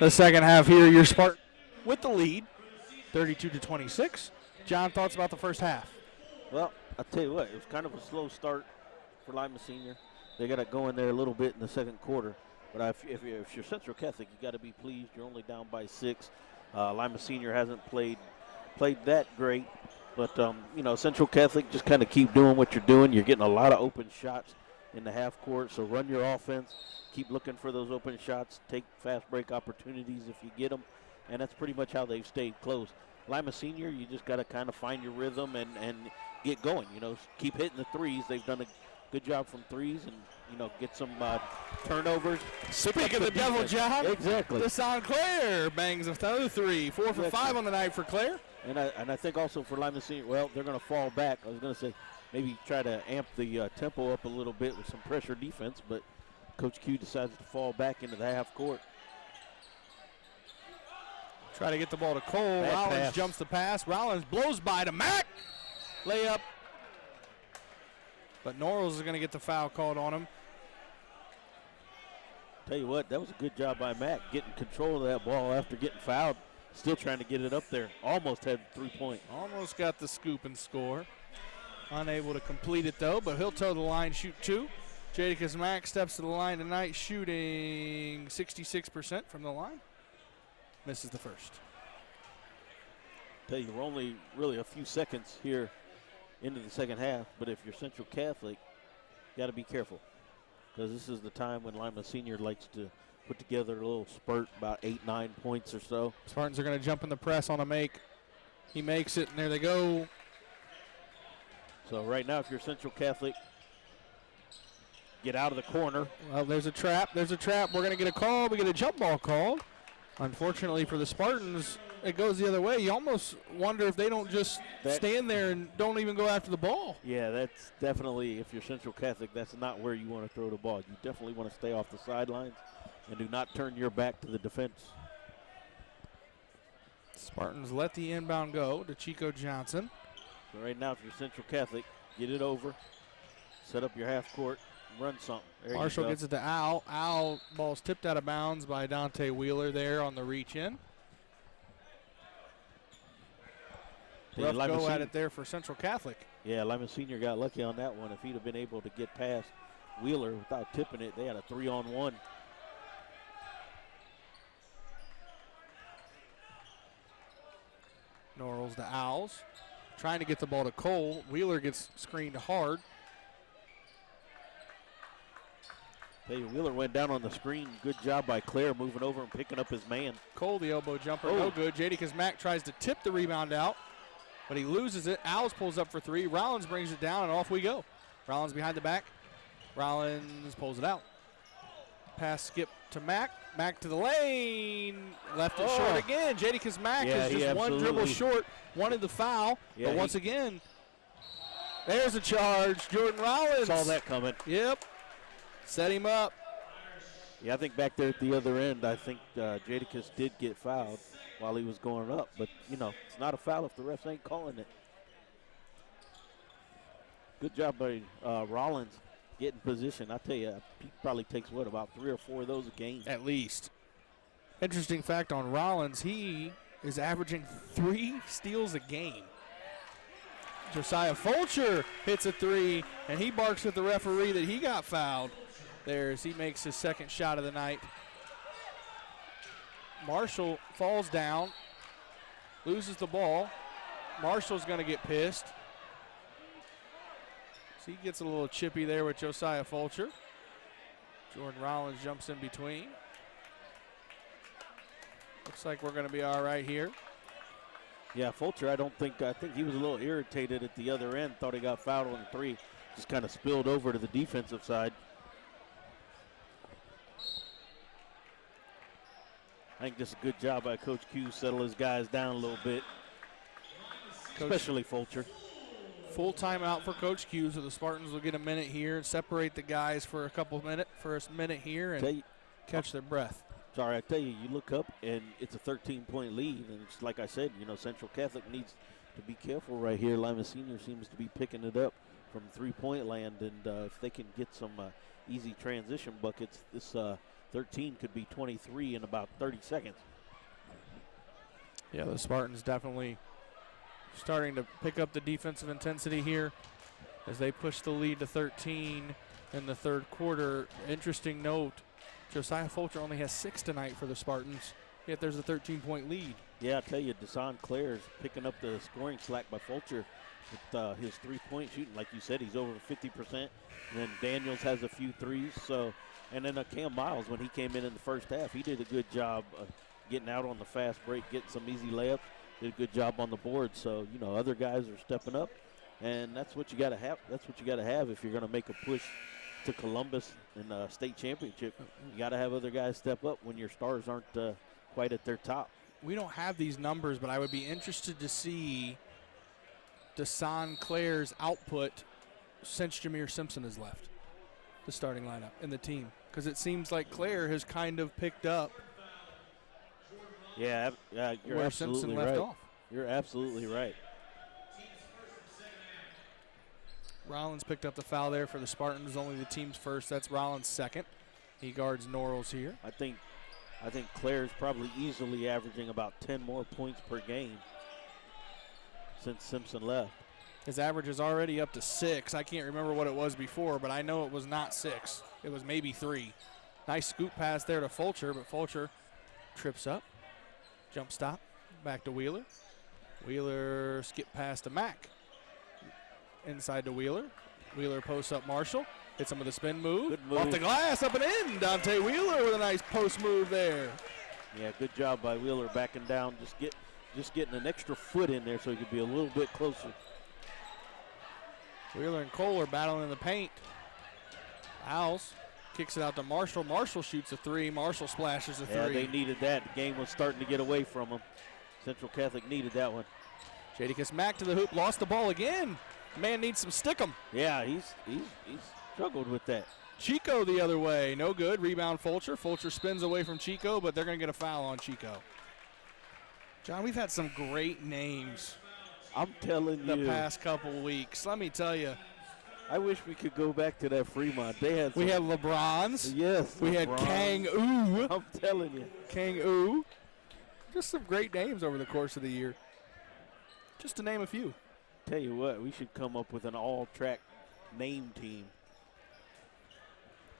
the second half here. Your Spartan with the lead, 32-26. John, thoughts about the first half? Well, I'll tell you what, it was kind of a slow start for Lima Senior. They got to go in there a little bit in the second quarter. But if you're Central Catholic, you got to be pleased. You're only down by 6. Lima Senior hasn't played that great. But, Central Catholic just kind of keep doing what you're doing. You're getting a lot of open shots in the half court. So run your offense. Keep looking for those open shots. Take fast break opportunities if you get them. And that's pretty much how they've stayed close. Lima Senior, you just got to kind of find your rhythm and get going. Keep hitting the threes. They've done a good job from threes and, get some turnovers. Speaking of the devil, John. Exactly. Deshaun Clare bangs another 3. 4 for 5 on the night for Clare. And I think also for Lima Senior, well, they're going to fall back. I was going to say maybe try to amp the tempo up a little bit with some pressure defense, but Coach Q decides to fall back into the half court. Try to get the ball to Cole. Bad Rollins pass. jumps the pass. Rollins blows by to Mack. Layup. But Norrells is going to get the foul called on him. Tell you what, that was a good job by Mack getting control of that ball after getting fouled. Still trying to get it up there. Almost had 3-point. Almost got the scoop and score. Unable to complete it, though, but he'll toe the line, shoot 2. Jadakiss Mack steps to the line tonight, shooting 66% from the line. Misses the first. Tell you, we're only really a few seconds here into the second half, but if you're Central Catholic, you got to be careful because this is the time when Lima Senior likes to put together a little spurt, about 8-9 points or so. Spartans are going to jump in the press on a make. He makes it, and there they go. So right now, if you're Central Catholic, get out of the corner. Well, there's a trap. There's a trap. We're going to get a call. We get a jump ball called. Unfortunately for the Spartans, it goes the other way. You almost wonder if they don't just stand there and don't even go after the ball. Yeah, that's definitely, if you're Central Catholic, that's not where you want to throw the ball. You definitely want to stay off the sidelines and do not turn your back to the defense. Spartans let the inbound go to Chico Johnson. So right now, if you're Central Catholic, get it over, set up your half court, run something. There Marshall gets it to Al. Al, ball's tipped out of bounds by Dante Wheeler there on the reach in. Rough go at it there for Central Catholic. Yeah, Lima Senior got lucky on that one. If he'd have been able to get past Wheeler without tipping it, they had a 3-on-1. Norrells to Owls. Trying to get the ball to Cole. Wheeler gets screened hard. Wheeler went down on the screen. Good job by Clare moving over and picking up his man. Cole, the elbow jumper, no good. Jadakiss Mack tries to tip the rebound out, but he loses it. Owls pulls up for 3. Rollins brings it down, and off we go. Rollins behind the back. Rollins pulls it out. Pass skip to Mack. Mack to the lane. Left it short again. Jadakiss Mack is just one dribble short. Wanted the foul, but once again, there's a charge. Jordan Rollins. Saw that coming. Yep. Set him up. Yeah, I think back there at the other end, I think Jadakiss did get fouled while he was going up. But, it's not a foul if the refs ain't calling it. Good job by Rollins getting position. I tell you, he probably takes, about 3 or 4 of those a game. At least. Interesting fact on Rollins, he is averaging 3 steals a game. Josiah Fulcher hits a 3, and he barks at the referee that he got fouled there as he makes his second shot of the night. Marshall falls down, loses the ball. Marshall's going to get pissed. So he gets a little chippy there with Josiah Fulcher. Jordan Rollins jumps in between. Looks like we're going to be all right here. Yeah, Fulcher, I think he was a little irritated at the other end. Thought he got fouled on the 3. Just kind of spilled over to the defensive side. I think just a good job by Coach Q, settle his guys down a little bit, especially Fulcher. Full timeout for Coach Q, so the Spartans will get a minute here and separate the guys for a minute here and catch their breath. Sorry, I tell you, you look up and it's a 13-point lead, and it's like I said, Central Catholic needs to be careful right here. Lima Senior seems to be picking it up from 3-point land, and if they can get some easy transition buckets. This 13 could be 23 in about 30 seconds. Yeah, the Spartans definitely starting to pick up the defensive intensity here as they push the lead to 13 in the third quarter. Interesting note, Josiah Fulcher only has 6 tonight for the Spartans, yet there's a 13-point lead. Yeah, I tell you, Desan Claire's picking up the scoring slack by Fulcher with his three-point shooting. Like you said, he's over 50%. And then Daniels has a few threes. So, and then Cam Miles, when he came in the first half, he did a good job getting out on the fast break, getting some easy layups. Did a good job on the board. So, you know, other guys are stepping up, and that's what you got to have. That's what you got to have if you're going to make a push to Columbus in the state championship. You got to have other guys step up when your stars aren't quite at their top. We don't have these numbers, but I would be interested to see Desan Claire's output since Jameer Simpson has left the starting lineup in the team, because it seems like Claire has kind of picked up you're where absolutely Simpson left right. off. You're absolutely right. Rollins picked up the foul there for the Spartans, only the team's first. That's Rollins' second. He guards Norrells here. I think Claire's probably easily averaging about 10 more points per game since Simpson left. His average is already up to 6. I can't remember what it was before, but I know it was not 6. It was maybe 3. Nice scoop pass there to Fulcher, but Fulcher trips up. Jump stop. Back to Wheeler. Wheeler skip pass to Mack. Inside to Wheeler. Wheeler posts up Marshall. Hits him with a spin move. Good move. Off the glass, up and in. Dante Wheeler with a nice post move there. Yeah, good job by Wheeler backing down. Just getting an extra foot in there so he could be a little bit closer. Wheeler and Cole are battling in the paint. Owls kicks it out to Marshall. Marshall shoots a 3. Marshall splashes a 3. Yeah, they needed that. The game was starting to get away from them. Central Catholic needed that one. Jadakiss Mack to the hoop. Lost the ball again. Man needs some stickum. Yeah, he's struggled with that. Chico the other way. No good. Rebound Fulcher. Fulcher spins away from Chico, but they're going to get a foul on Chico. John, we've had some great names. I'm telling you. The past couple weeks. Let me tell you. I wish we could go back to that Fremont. We had LeBrons. Yes. We had Kang Oo. I'm telling you. Kang Oo. Just some great names over the course of the year. Just to name a few. Tell you what, we should come up with an all-track name team.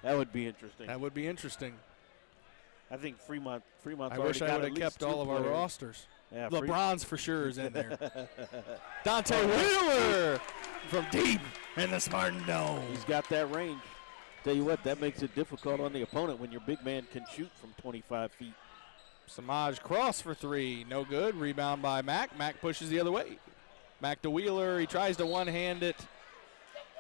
That would be interesting. That would be interesting. I think Fremont's I already wish I got would at have least kept all 2 of our players. rosters. Yeah, LeBron's for sure is in there. Dante Wheeler from deep in the Spartan Dome. He's got that range. Tell you what, that makes it difficult on the opponent when your big man can shoot from 25 feet. Samaj Cross for 3. No good. Rebound by Mack. Mack pushes the other way. Mack to Wheeler. He tries to one-hand it.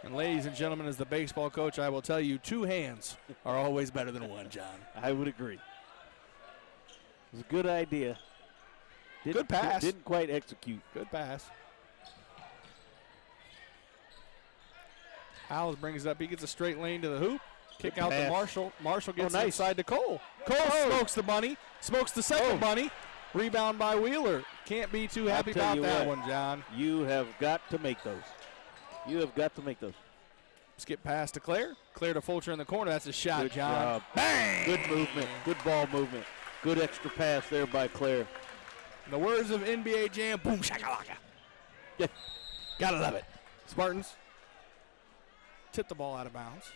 And ladies and gentlemen, as the baseball coach, I will tell you 2 hands are always better than 1, John. I would agree. It was a good idea. Good pass. Didn't quite execute. Good pass. Howells brings it up. He gets a straight lane to the hoop. Kick out to Marshall. Marshall gets inside to Cole. Cole smokes the bunny. Smokes the second bunny. Rebound by Wheeler. Can't be too happy about that one, John. You have got to make those. You have got to make those. Skip pass to Claire. Claire to Fulcher in the corner. That's a shot, Good John. job. Bang! Good movement. Good ball movement. Good extra pass there by Claire. In the words of NBA Jam, boom shakalaka. Yeah. Gotta love it. Spartans tip the ball out of bounds.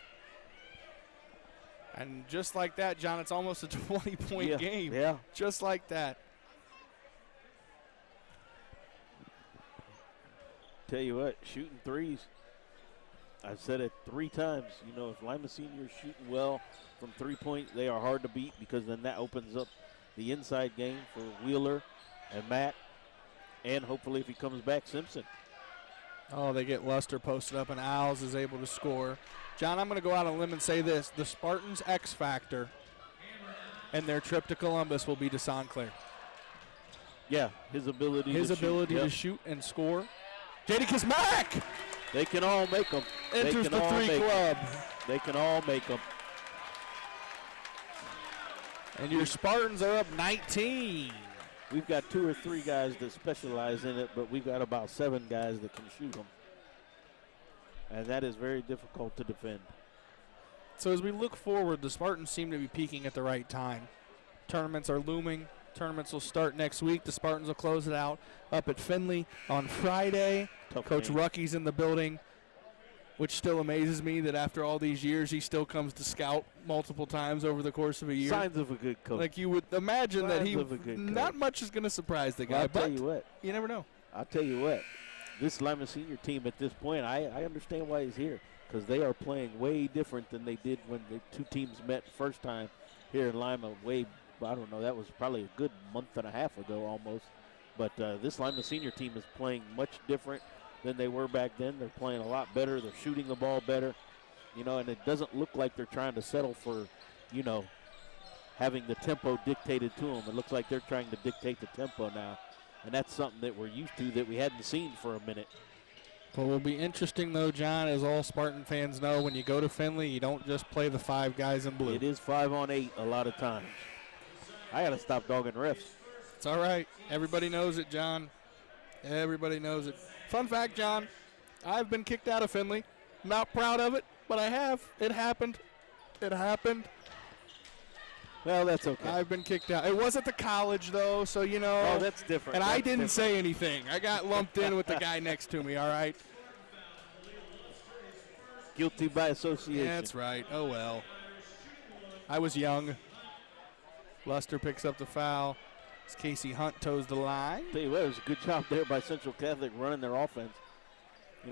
And just like that, John, it's almost a 20-point game. Yeah. Just like that. Tell you what, shooting threes. I've said it 3 times. You know, if Lima Senior is shooting well from 3-point, they are hard to beat because then that opens up the inside game for Wheeler and Matt, and hopefully if he comes back, Simpson. Oh, they get Luster posted up, and Owls is able to score. John, I'm going to go out on a limb and say this. The Spartans' X factor in their trip to Columbus will be Desan Claire. Yeah, his ability to shoot and score. Jadakiss Mack! They can all make them. Enters the 3 club. They can all make them. And your Spartans are up 19. We've got 2 or 3 guys that specialize in it, but we've got about 7 guys that can shoot them. And that is very difficult to defend. So as we look forward, the Spartans seem to be peaking at the right time. Tournaments are looming. Tournaments will start next week. The Spartans will close it out up at Finley on Friday. Coach Rucky's in the building, which still amazes me that after all these years, he still comes to scout multiple times over the course of a year. Signs of a good coach. Like you would imagine that he, not coach. much is going to surprise the guy. Well, I'll but tell you what. You never know. I'll tell you what. This Lima Senior team at this point, I understand why he's here, because they are playing way different than they did when the two teams met first time here in Lima. I don't know, that was probably a good month and a half ago almost. But this Lima Senior team is playing much different than they were back then. They're playing a lot better. They're shooting the ball better, and it doesn't look like they're trying to settle for, having the tempo dictated to them. It looks like they're trying to dictate the tempo now, and that's something that we're used to that we hadn't seen for a minute. What will be interesting, though, John, as all Spartan fans know, when you go to Finley, you don't just play the 5 guys in blue. It is 5-on-8 a lot of times. I got to stop dogging refs. It's all right. Everybody knows it, John. Everybody knows it. Fun fact, John, I've been kicked out of Finley. Not proud of it, but I have. It happened. It happened. Well, that's okay. I've been kicked out. It wasn't the college, though, so, Oh, that's different. And that's I didn't different. say anything. I got lumped in with the guy next to me, all right? Guilty by association. That's right. Oh, well. I was young. Luster picks up the foul. As Casey Hunt toes the line. Tell you what, it was a good job there by Central Catholic running their offense.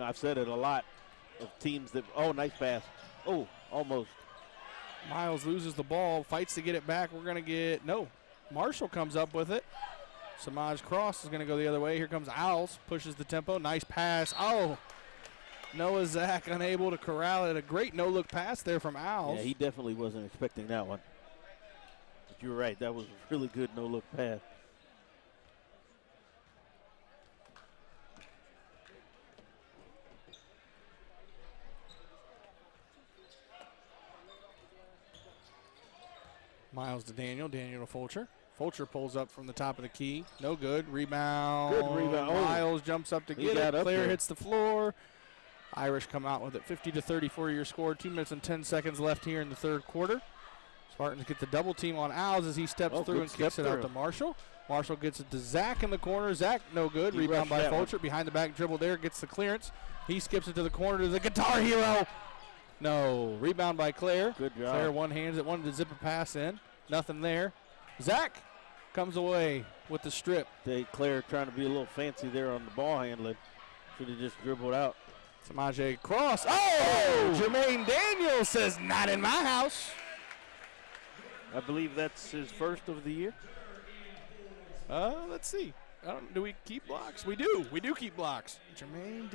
I've said it a lot of teams that, nice pass. Oh, almost. Miles loses the ball, fights to get it back. We're going to get, Marshall comes up with it. Samaj Cross is going to go the other way. Here comes Owls, pushes the tempo. Nice pass. Oh, Noah Zach unable to corral it. A great no-look pass there from Owls. Yeah, he definitely wasn't expecting that one. But you're right, that was a really good no-look pass. Miles to Daniel, Daniel to Fulcher. Fulcher pulls up from the top of the key. No good. Rebound. Good rebound. Miles jumps up to get it. Claire hits the floor. Irish come out with it. 50-34 your score. 2 minutes and 10 seconds left here in the third quarter. Spartans get the double team on Owls as he steps through and kicks it out to Marshall. Marshall gets it to Zach in the corner. Zach, no good. Rebound by Fulcher. Behind the back dribble there. Gets the clearance. He skips it to the corner to the Guitar Hero. No. Rebound by Claire. Good job. Claire one-hands it. Wanted to zip a pass in. Nothing there. Zach comes away with the strip. Claire trying to be a little fancy there on the ball handling. Should have just dribbled out. Samaje Cross. Oh! Jermaine Daniels says, not in my house. I believe that's his first of the year. Let's see. Do we keep blocks? We do. We do keep blocks. Jermaine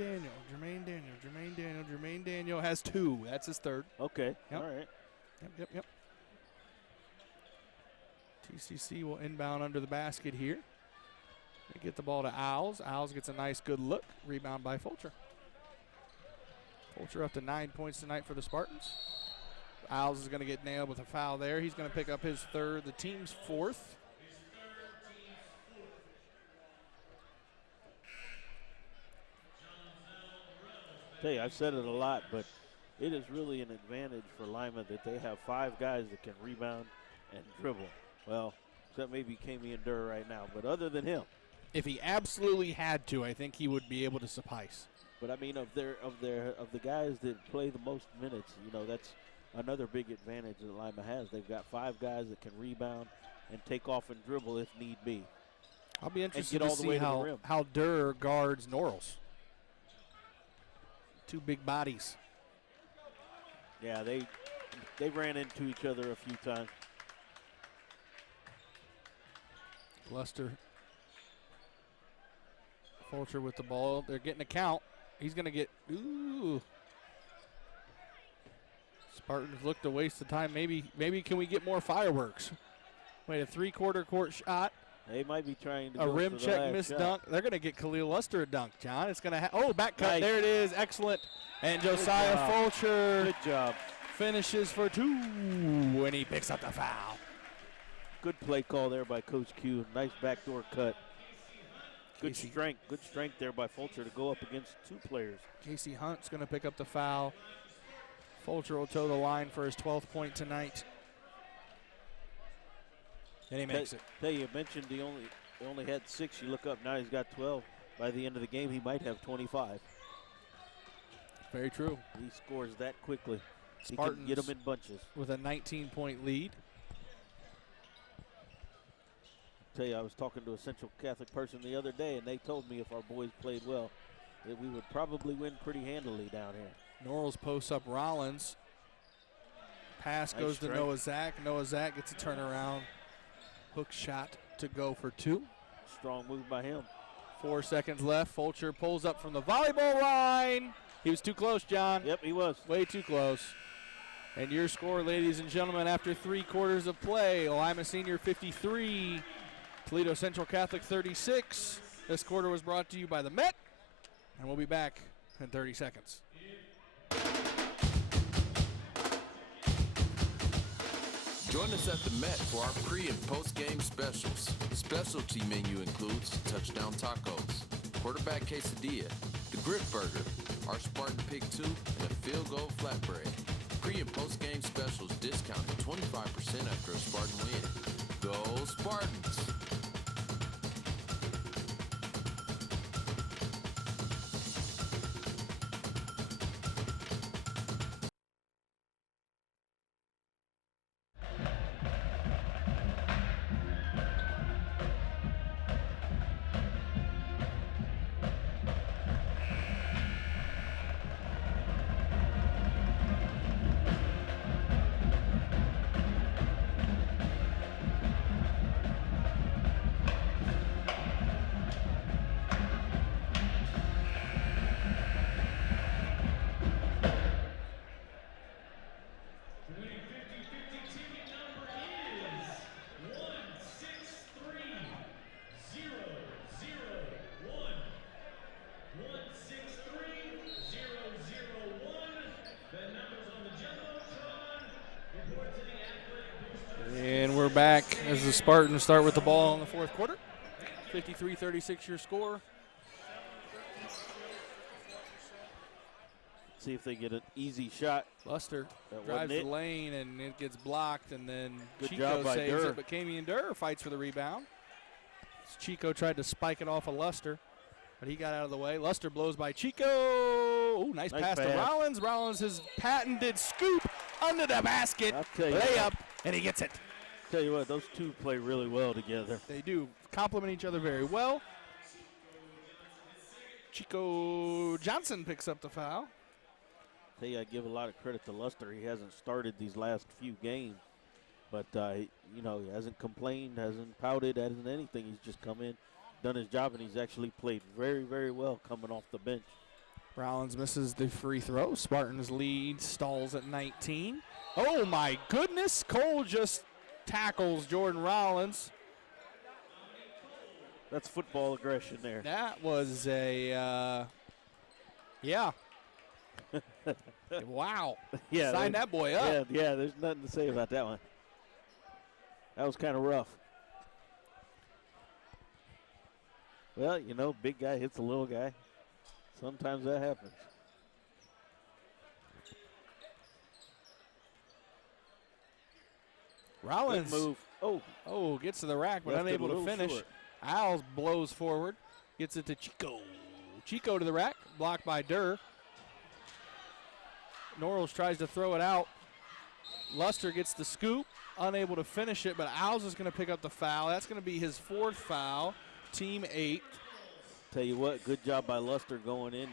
Daniel has 2. That's his third. Okay. Yep. All right. Yep. TCC will inbound under the basket here. They get the ball to Owls. Owls gets a nice good look. Rebound by Fulcher. Fulcher up to 9 points tonight for the Spartans. Owls is going to get nailed with a foul there. He's going to pick up his third, the team's 4th. Tell you, I've said it a lot, but it is really an advantage for Lima that they have 5 guys that can rebound and dribble. Well, except maybe Kami and Durr right now, but other than him. If he absolutely had to, I think he would be able to suffice. But I mean, of the guys that play the most minutes, that's another big advantage that Lima has. They've got 5 guys that can rebound and take off and dribble if need be. I'll be interested to see how Durr guards Norrells. 2 big bodies. Yeah, they ran into each other a few times. Luster. Fulcher with the ball. They're getting a count. He's going to get, Spartans look to waste the time. Maybe can we get more fireworks? Wait, a 3/4 court shot. They might be trying to a go rim for the check last missed shot. dunk. They're going to get Khalil Luster a dunk, John. It's going to back cut. Nice. There it is. Excellent. And Josiah Fulcher Good job. finishes for 2 when he picks up the foul. Good play call there by Coach Q. Nice backdoor cut. Good strength there by Fulcher to go up against 2 players. Casey Hunt's going to pick up the foul. Fulcher will toe the line for his 12th point tonight. And he makes it. Tell you mentioned he only had 6. You look up now, he's got 12. By the end of the game, he might have 25. Very true. He scores that quickly. Spartans he can get them in bunches. with a 19-point lead. Tell you, I was talking to a Central Catholic person the other day, and they told me if our boys played well, that we would probably win pretty handily down here. Norrells posts up Rollins. Pass Nice goes strike. to Noah Zach. Noah Zach gets a turnaround. Hook shot to go for 2. Strong move by him. 4 seconds left. Fulcher pulls up from the volleyball line. He was too close, John. Yep, he was. Way too close. And your score, ladies and gentlemen, after 3 quarters of play, Lima Senior 53, Toledo Central Catholic 36. This quarter was brought to you by the Met, and we'll be back in 30 seconds. Join us at the Met for our pre- and post-game specials. The specialty menu includes touchdown tacos, quarterback quesadilla, the grit burger, our Spartan Pig 2, and a field goal flatbread. Pre- and post-game specials discounted 25% after a Spartan win. Go Spartans! And we're back as the Spartans start with the ball in the 4th quarter. 53-36 your score. See if they get an easy shot. Luster That drives wasn't the it. lane and it gets blocked, and then Good Chico job by saves Durr. it, but Camion Durr fights for the rebound. Chico tried to spike it off of Luster, but he got out of the way. Luster blows by Chico. Ooh, nice pass to Rollins. Rollins his patented scoop under the basket. I'll tell you Layup, and he gets it. Tell you what, those two play really well together. They do complement each other very well. Chico Johnson picks up the foul. Tell you, I give a lot of credit to Luster. He hasn't started these last few games, but you know, he hasn't complained, hasn't pouted, hasn't anything. He's just come in, done his job, and he's actually played very, very well coming off the bench. Rollins misses the free throw. Spartans lead, stalls at 19. Oh my goodness, Cole just tackles Jordan Rollins. That's football aggression there. That was a, yeah. Wow. Yeah, Sign that boy up. Yeah, there's nothing to say about that one. That was kind of rough. Well, you know, big guy hits a little guy. Sometimes that happens. Rollins Good move. Oh, gets to the rack, but Left it unable a to little finish. short. Owls blows forward, gets it to Chico. Chico to the rack, blocked by Durr. Norrells tries to throw it out. Luster gets the scoop, unable to finish it, but Owls is going to pick up the foul. That's going to be his 4th foul, team 8. Tell you what, good job by Luster going in,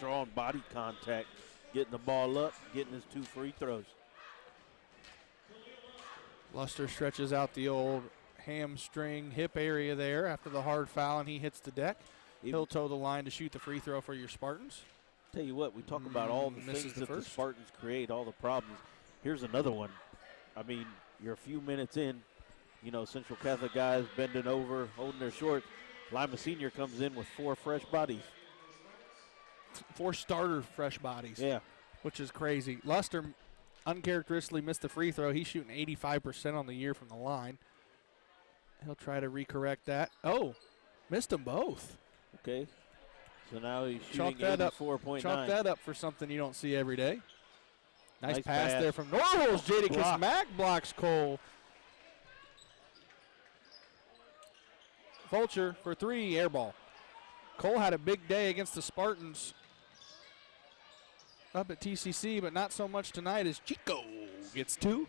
drawing body contact, getting the ball up, getting his 2 free throws. Luster stretches out the old hamstring hip area there after the hard foul, and he hits the deck. He'll toe the line to shoot the free throw for your Spartans. Tell you what, we talk about all the Misses things the that the first. Spartans create, all the problems. Here's another one. I mean, you're a few minutes in, you know, Central Catholic guys bending over, holding their shorts. Lima Senior comes in with 4 fresh bodies. 4 starter fresh bodies. Yeah. Which is crazy. Luster uncharacteristically missed the free throw. He's shooting 85% on the year from the line. He'll try to recorrect that. Oh, missed them both. Okay. So now he's Chalk shooting that up. 84.9. Chalk that up for something you don't see every day. Nice pass there from Norholz. Jadakiss Mack blocks Cole. Fulcher for 3, air ball. Cole had a big day against the Spartans up at TCC, but not so much tonight as Chico gets 2.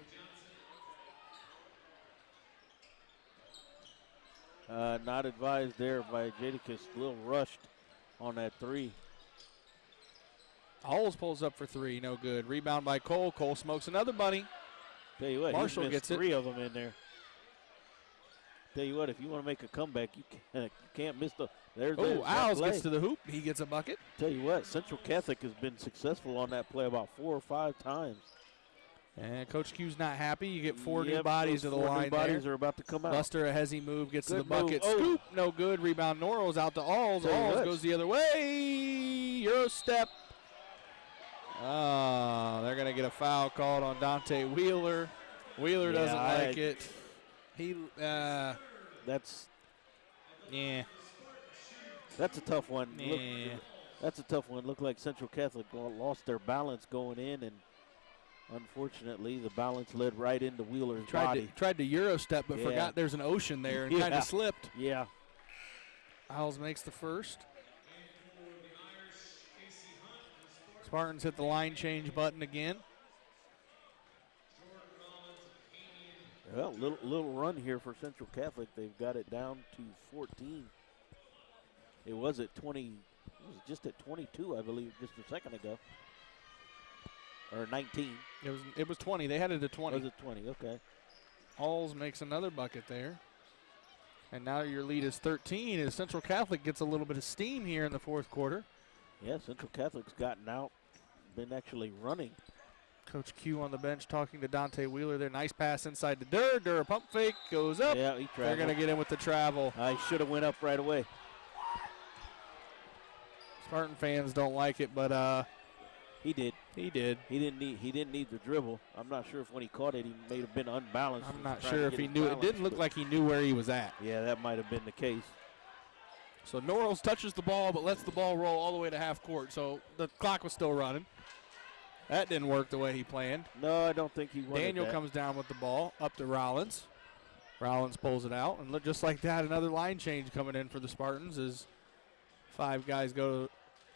Not advised there by Jadakiss. A little rushed on that 3. Holes pulls up for 3, no good. Rebound by Cole. Cole smokes another bunny. Tell you what, Marshall gets 3 of them in there. Tell you what, if you want to make a comeback, you can't miss the. Owls gets to the hoop. He gets a bucket. Tell you what, Central Catholic has been successful on that play about 4 or 5 times. And Coach Q's not happy. You get 4 new bodies to the 4 line. New bodies are about to come out. Luster, a hezzy move, gets Good to the bucket. move. Scoop, no good. Rebound Norrell's out to Alls. Alls goes the other way. Euro step. They're going to get a foul called on Dante Wheeler. Wheeler doesn't like it. That's a tough one. Yeah. That's a tough one. Looked like Central Catholic lost their balance going in, and unfortunately the balance led right into Wheeler's body. Tried to Euro step, but forgot there's an ocean there and kind of slipped. Yeah. Owls makes the first. Spartans hit the line change button again. Well, little run here for Central Catholic. They've got it down to 14. It was at 20. It was just at 22, I believe, just a second ago. Or 19. It was 20. They had it at 20. Was it 20? Okay. Alls makes another bucket there. And now your lead is 13 as Central Catholic gets a little bit of steam here in the fourth quarter. Yeah, Central Catholic's gotten out, been actually running. Coach Q on the bench talking to Dante Wheeler there. Nice pass inside to Durr. Durr, pump fake, goes up. Yeah, he traveled. They're going to get in with the travel. I should have went up right away. Spartan fans don't like it, but he did. He did. He didn't need the dribble. I'm not sure if when he caught it, he may have been unbalanced. I'm not sure if he knew. It didn't look like he knew where he was at. Yeah, that might have been the case. So Norrells touches the ball, but lets the ball roll all the way to half court. So the clock was still running. That didn't work the way he planned. No, I don't think he wanted Daniel that. comes down with the ball up to Rollins. Rollins pulls it out, and look, just like that, another line change coming in for the Spartans as 5 guys go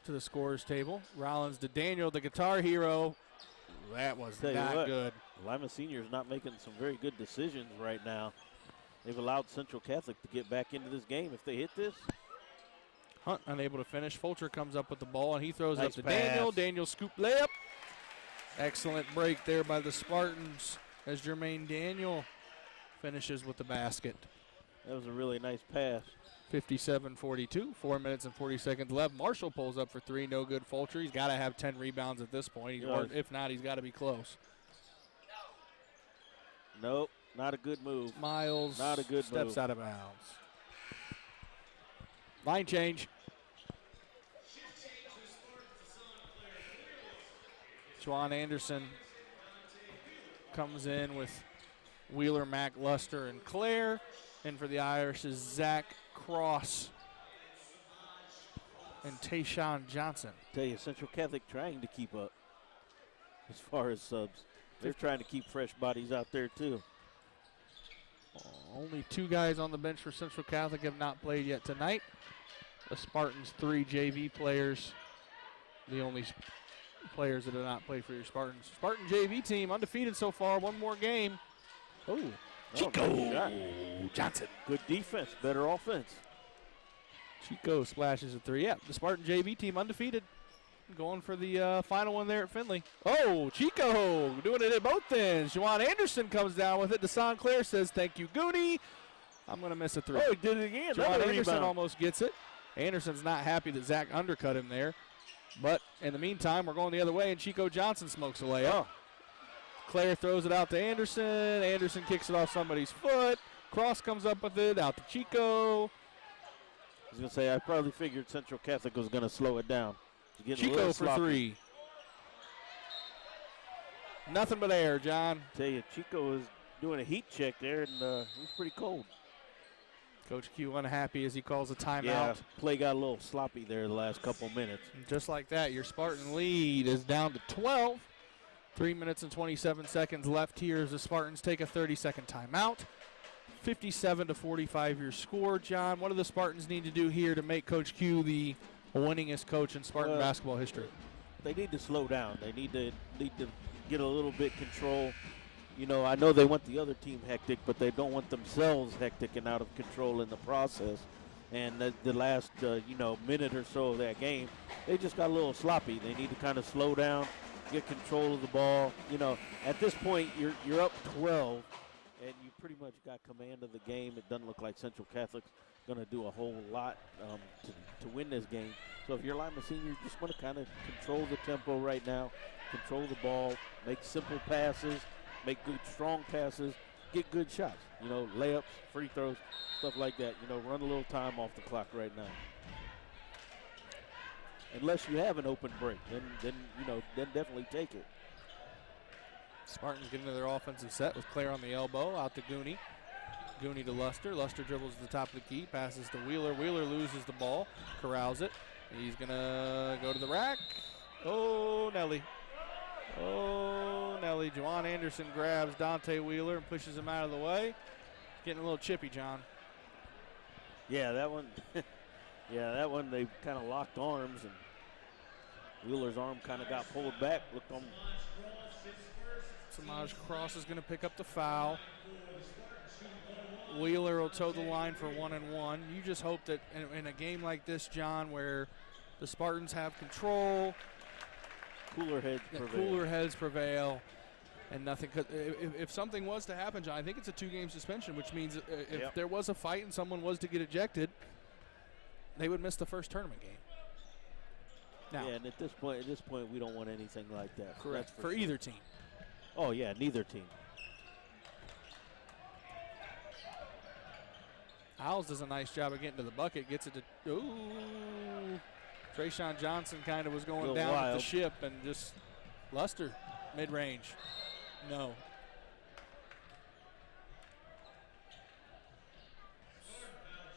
to the scorer's table. Rollins to Daniel, the guitar hero. That was not good. Lima Senior's not making some very good decisions right now. They've allowed Central Catholic to get back into this game. If they hit this. Hunt unable to finish. Fulcher comes up with the ball, and he throws Nice up to pass. Daniel. Daniel scoop layup. Excellent break there by the Spartans as Jermaine Daniel finishes with the basket. That was a really nice pass. 57-42, 4 minutes and 40 seconds left. Marshall pulls up for 3, no good. Fulcher, he's got to have 10 rebounds at this point. Or if not, he's got to be close. Nope, not a good move. Miles not a good steps move. out of bounds. Line change. Juwan Anderson comes in with Wheeler, Mack, Luster, and Claire. And for the Irish is Zach Cross and Tayshawn Johnson. Tell you, Central Catholic trying to keep up as far as subs. They're trying to keep fresh bodies out there too. Only 2 guys on the bench for Central Catholic have not played yet tonight. The Spartans 3 JV players, the only players that have not played for your Spartans. Spartan JV team undefeated so far, 1 more game. Oh, Chico Johnson. Good defense, better offense. Chico splashes a 3. Yeah, the Spartan JV team undefeated. Going for the final one there at Finley. Oh, Chico doing it at both ends. Juwan Anderson comes down with it. DeSaun Claire says, thank you, Goody. I'm going to miss a 3. Oh, he did it again. Juwan Anderson almost gets it. Anderson's not happy that Zach undercut him there. But in the meantime, we're going the other way, and Chico Johnson smokes a layup. Oh. Claire throws it out to Anderson. Anderson kicks it off somebody's foot. Cross comes up with it, out to Chico. I was going to say, I probably figured Central Catholic was going to slow it down. Chico for 3. Nothing but air, John. Tell you, Chico was doing a heat check there, and it was pretty cold. Coach Q unhappy as he calls a timeout. Yeah, play got a little sloppy there the last couple minutes. And just like that, your Spartan lead is down to 12. 3 minutes and 27 seconds left here as the Spartans take a 30-second timeout. 57-45 your score. John, what do the Spartans need to do here to make Coach Q the winningest coach in Spartan basketball history? They need to slow down. They need to get a little bit control. You know, I know they want the other team hectic, but they don't want themselves hectic and out of control in the process. And the last, minute or so of that game, they just got a little sloppy. They need to kind of slow down, get control of the ball. You know, at this point, you're up 12, and you pretty much got command of the game. It doesn't look like Central Catholic's going to do a whole lot to win this game. So if you're Lima Senior, you just want to kind of control the tempo right now, control the ball, make simple passes, make good, strong passes, get good shots. You know, layups, free throws, stuff like that. You know, run a little time off the clock right now. Unless you have an open break, then definitely take it. Spartans get into their offensive set with Claire on the elbow, out to Gooney. Gooney to Luster. Luster dribbles to the top of the key, passes to Wheeler. Wheeler loses the ball, corrals it. He's going to go to the rack. Oh, Nelly. Oh, Nelly. Juwan Anderson grabs Dante Wheeler and pushes him out of the way. Getting a little chippy, John. Yeah, that one. That one they kind of locked arms, and Wheeler's arm kind of got pulled back. Looked on. Samaj Cross is going to pick up the foul. Wheeler will toe the line for 1-and-1. You just hope that in a game like this, John, where the Spartans have control, cooler heads prevail, and nothing. If something was to happen, John, I think it's a 2-game suspension, which means if there was a fight and someone was to get ejected, they would miss the first tournament game. Now, yeah, and at this point, we don't want anything like that. Correct for either team. Oh yeah, neither team. Owls does a nice job of getting to the bucket, gets it to, ooh. Trayshawn Johnson kind of was going down with the ship, and just Luster, mid-range. No.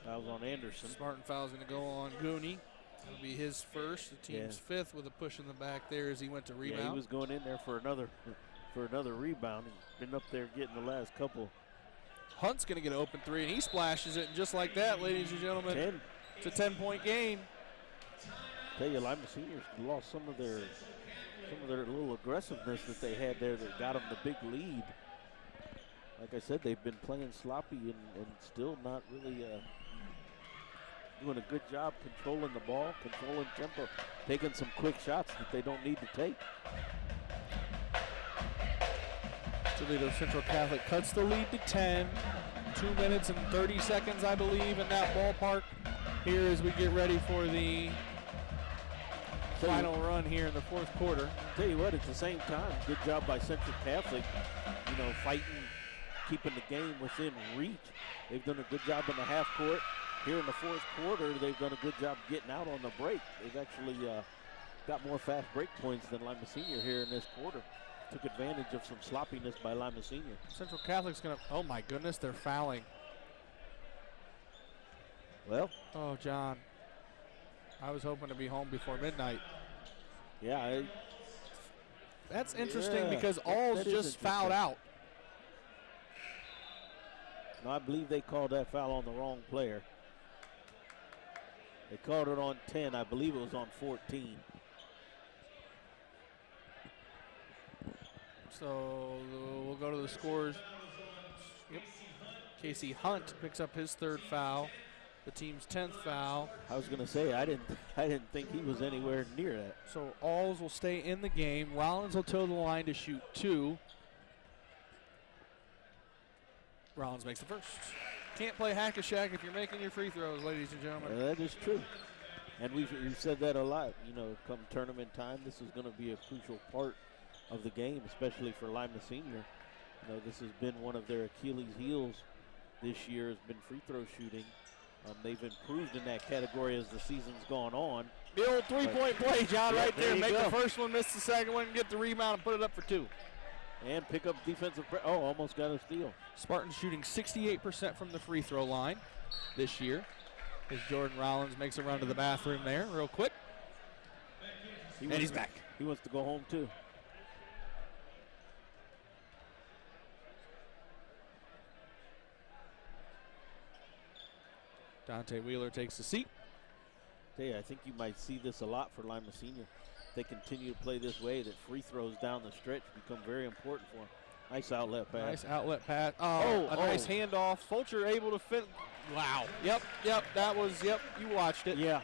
Foul's on Anderson. Spartan foul's going to go on Gooney. That'll be his first. The team's fifth with a push in the back there as he went to rebound. Yeah, he was going in there for another rebound. He's been up there getting the last couple. Hunt's going to get an open three, and he splashes it. And just like that, ladies and gentlemen, it's a 10-point game. Tell you, Lima Seniors lost some of their little aggressiveness that they had there that got them the big lead. Like I said, they've been playing sloppy and still not really doing a good job controlling the ball, controlling tempo, taking some quick shots that they don't need to take. Toledo Central Catholic cuts the lead to 10. 2 minutes and 30 seconds, I believe, in that ballpark here as we get ready for the final run here in the fourth quarter. Tell you what, at the same time, good job by Central Catholic, fighting, keeping the game within reach. They've done a good job in the half court. Here in the fourth quarter, they've done a good job getting out on the break. They've actually got more fast break points than Lima Senior here in this quarter. Took advantage of some sloppiness by Lima Senior. Central Catholic's going to, oh my goodness, they're fouling. Well. Oh, John. I was hoping to be home before midnight. Yeah. That's interesting because Alls just fouled out. No, I believe they called that foul on the wrong player. They called it on 10. I believe it was on 14. So we'll go to the scores. Yep. Casey Hunt picks up his third foul, the team's 10th foul. I was going to say I didn't think he was anywhere near that. So Alls will stay in the game. Rollins will toe the line to shoot 2. Rollins makes the first. Can't play hack-a-shack if you're making your free throws, ladies and gentlemen. That is true. And we've said that a lot. Come tournament time, this is going to be a crucial part of the game, especially for Lima Senior. This has been one of their Achilles heels this year, has been free throw shooting. They've improved in that category as the season's gone on. The old three-point play, John, right there. Make go. the first one, miss the second one, get the rebound, and put it up for 2. And pick up defensive almost got a steal. Spartans shooting 68% from the free throw line this year. As Jordan Rollins makes a run to the bathroom there real quick. He's back. He wants to go home too. Dante Wheeler takes the seat. I think you might see this a lot for Lima Senior. If they continue to play this way, that free throws down the stretch become very important for them. Nice outlet pass. Nice outlet pass. Nice handoff. Fulcher able to fit. Wow. Yep. That was, you watched it. Yeah.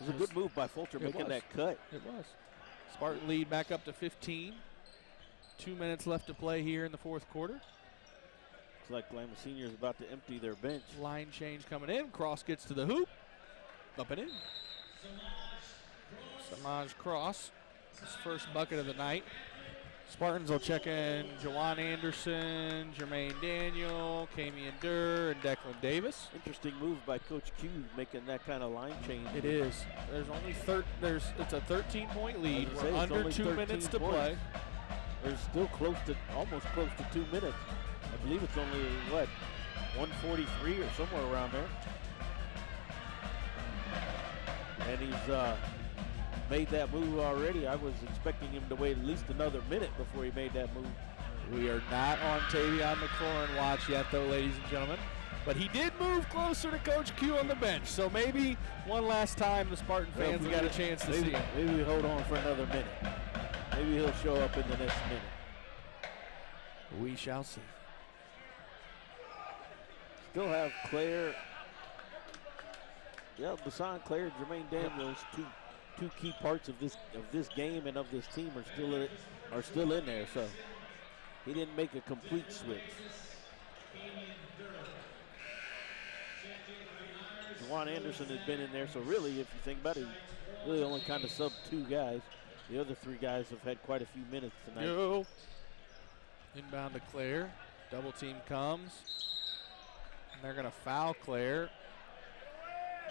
It was a good move by Fulcher making that cut. It was. Spartan lead back up to 15. 2 minutes left to play here in the fourth quarter. Looks like Lima Senior is about to empty their bench. Line change coming in. Cross gets to the hoop. Up and in. Samaj Cross. His first bucket of the night. Spartans will check in Jawan Anderson, Jermaine Daniel, Camion Durr, and Declan Davis. Interesting move by Coach Q making that kind of line change. It is. There's only it's a 13-point lead. We're under 2 minutes to play. There's still almost close to 2 minutes. I believe it's only 1:43 or somewhere around there. And he's made that move already. I was expecting him to wait at least another minute before he made that move. We are not on Tavion McLaurin watch yet, though, ladies and gentlemen. But he did move closer to Coach Q on the bench. So maybe one last time the Spartan fans got a chance to see him. Maybe we hold on for another minute. Maybe he'll show up in the next minute. We shall see. Still have Claire. Yeah, Bassan, Claire, Jermaine Daniels, two key parts of this game and of this team are still in there. So he didn't make a complete switch. Juwan Anderson has been in there, so really, if you think about it, he really only kind of subbed 2 guys. The other 3 guys have had quite a few minutes tonight. Yo. Inbound to Claire. Double team comes. And they're going to foul Claire.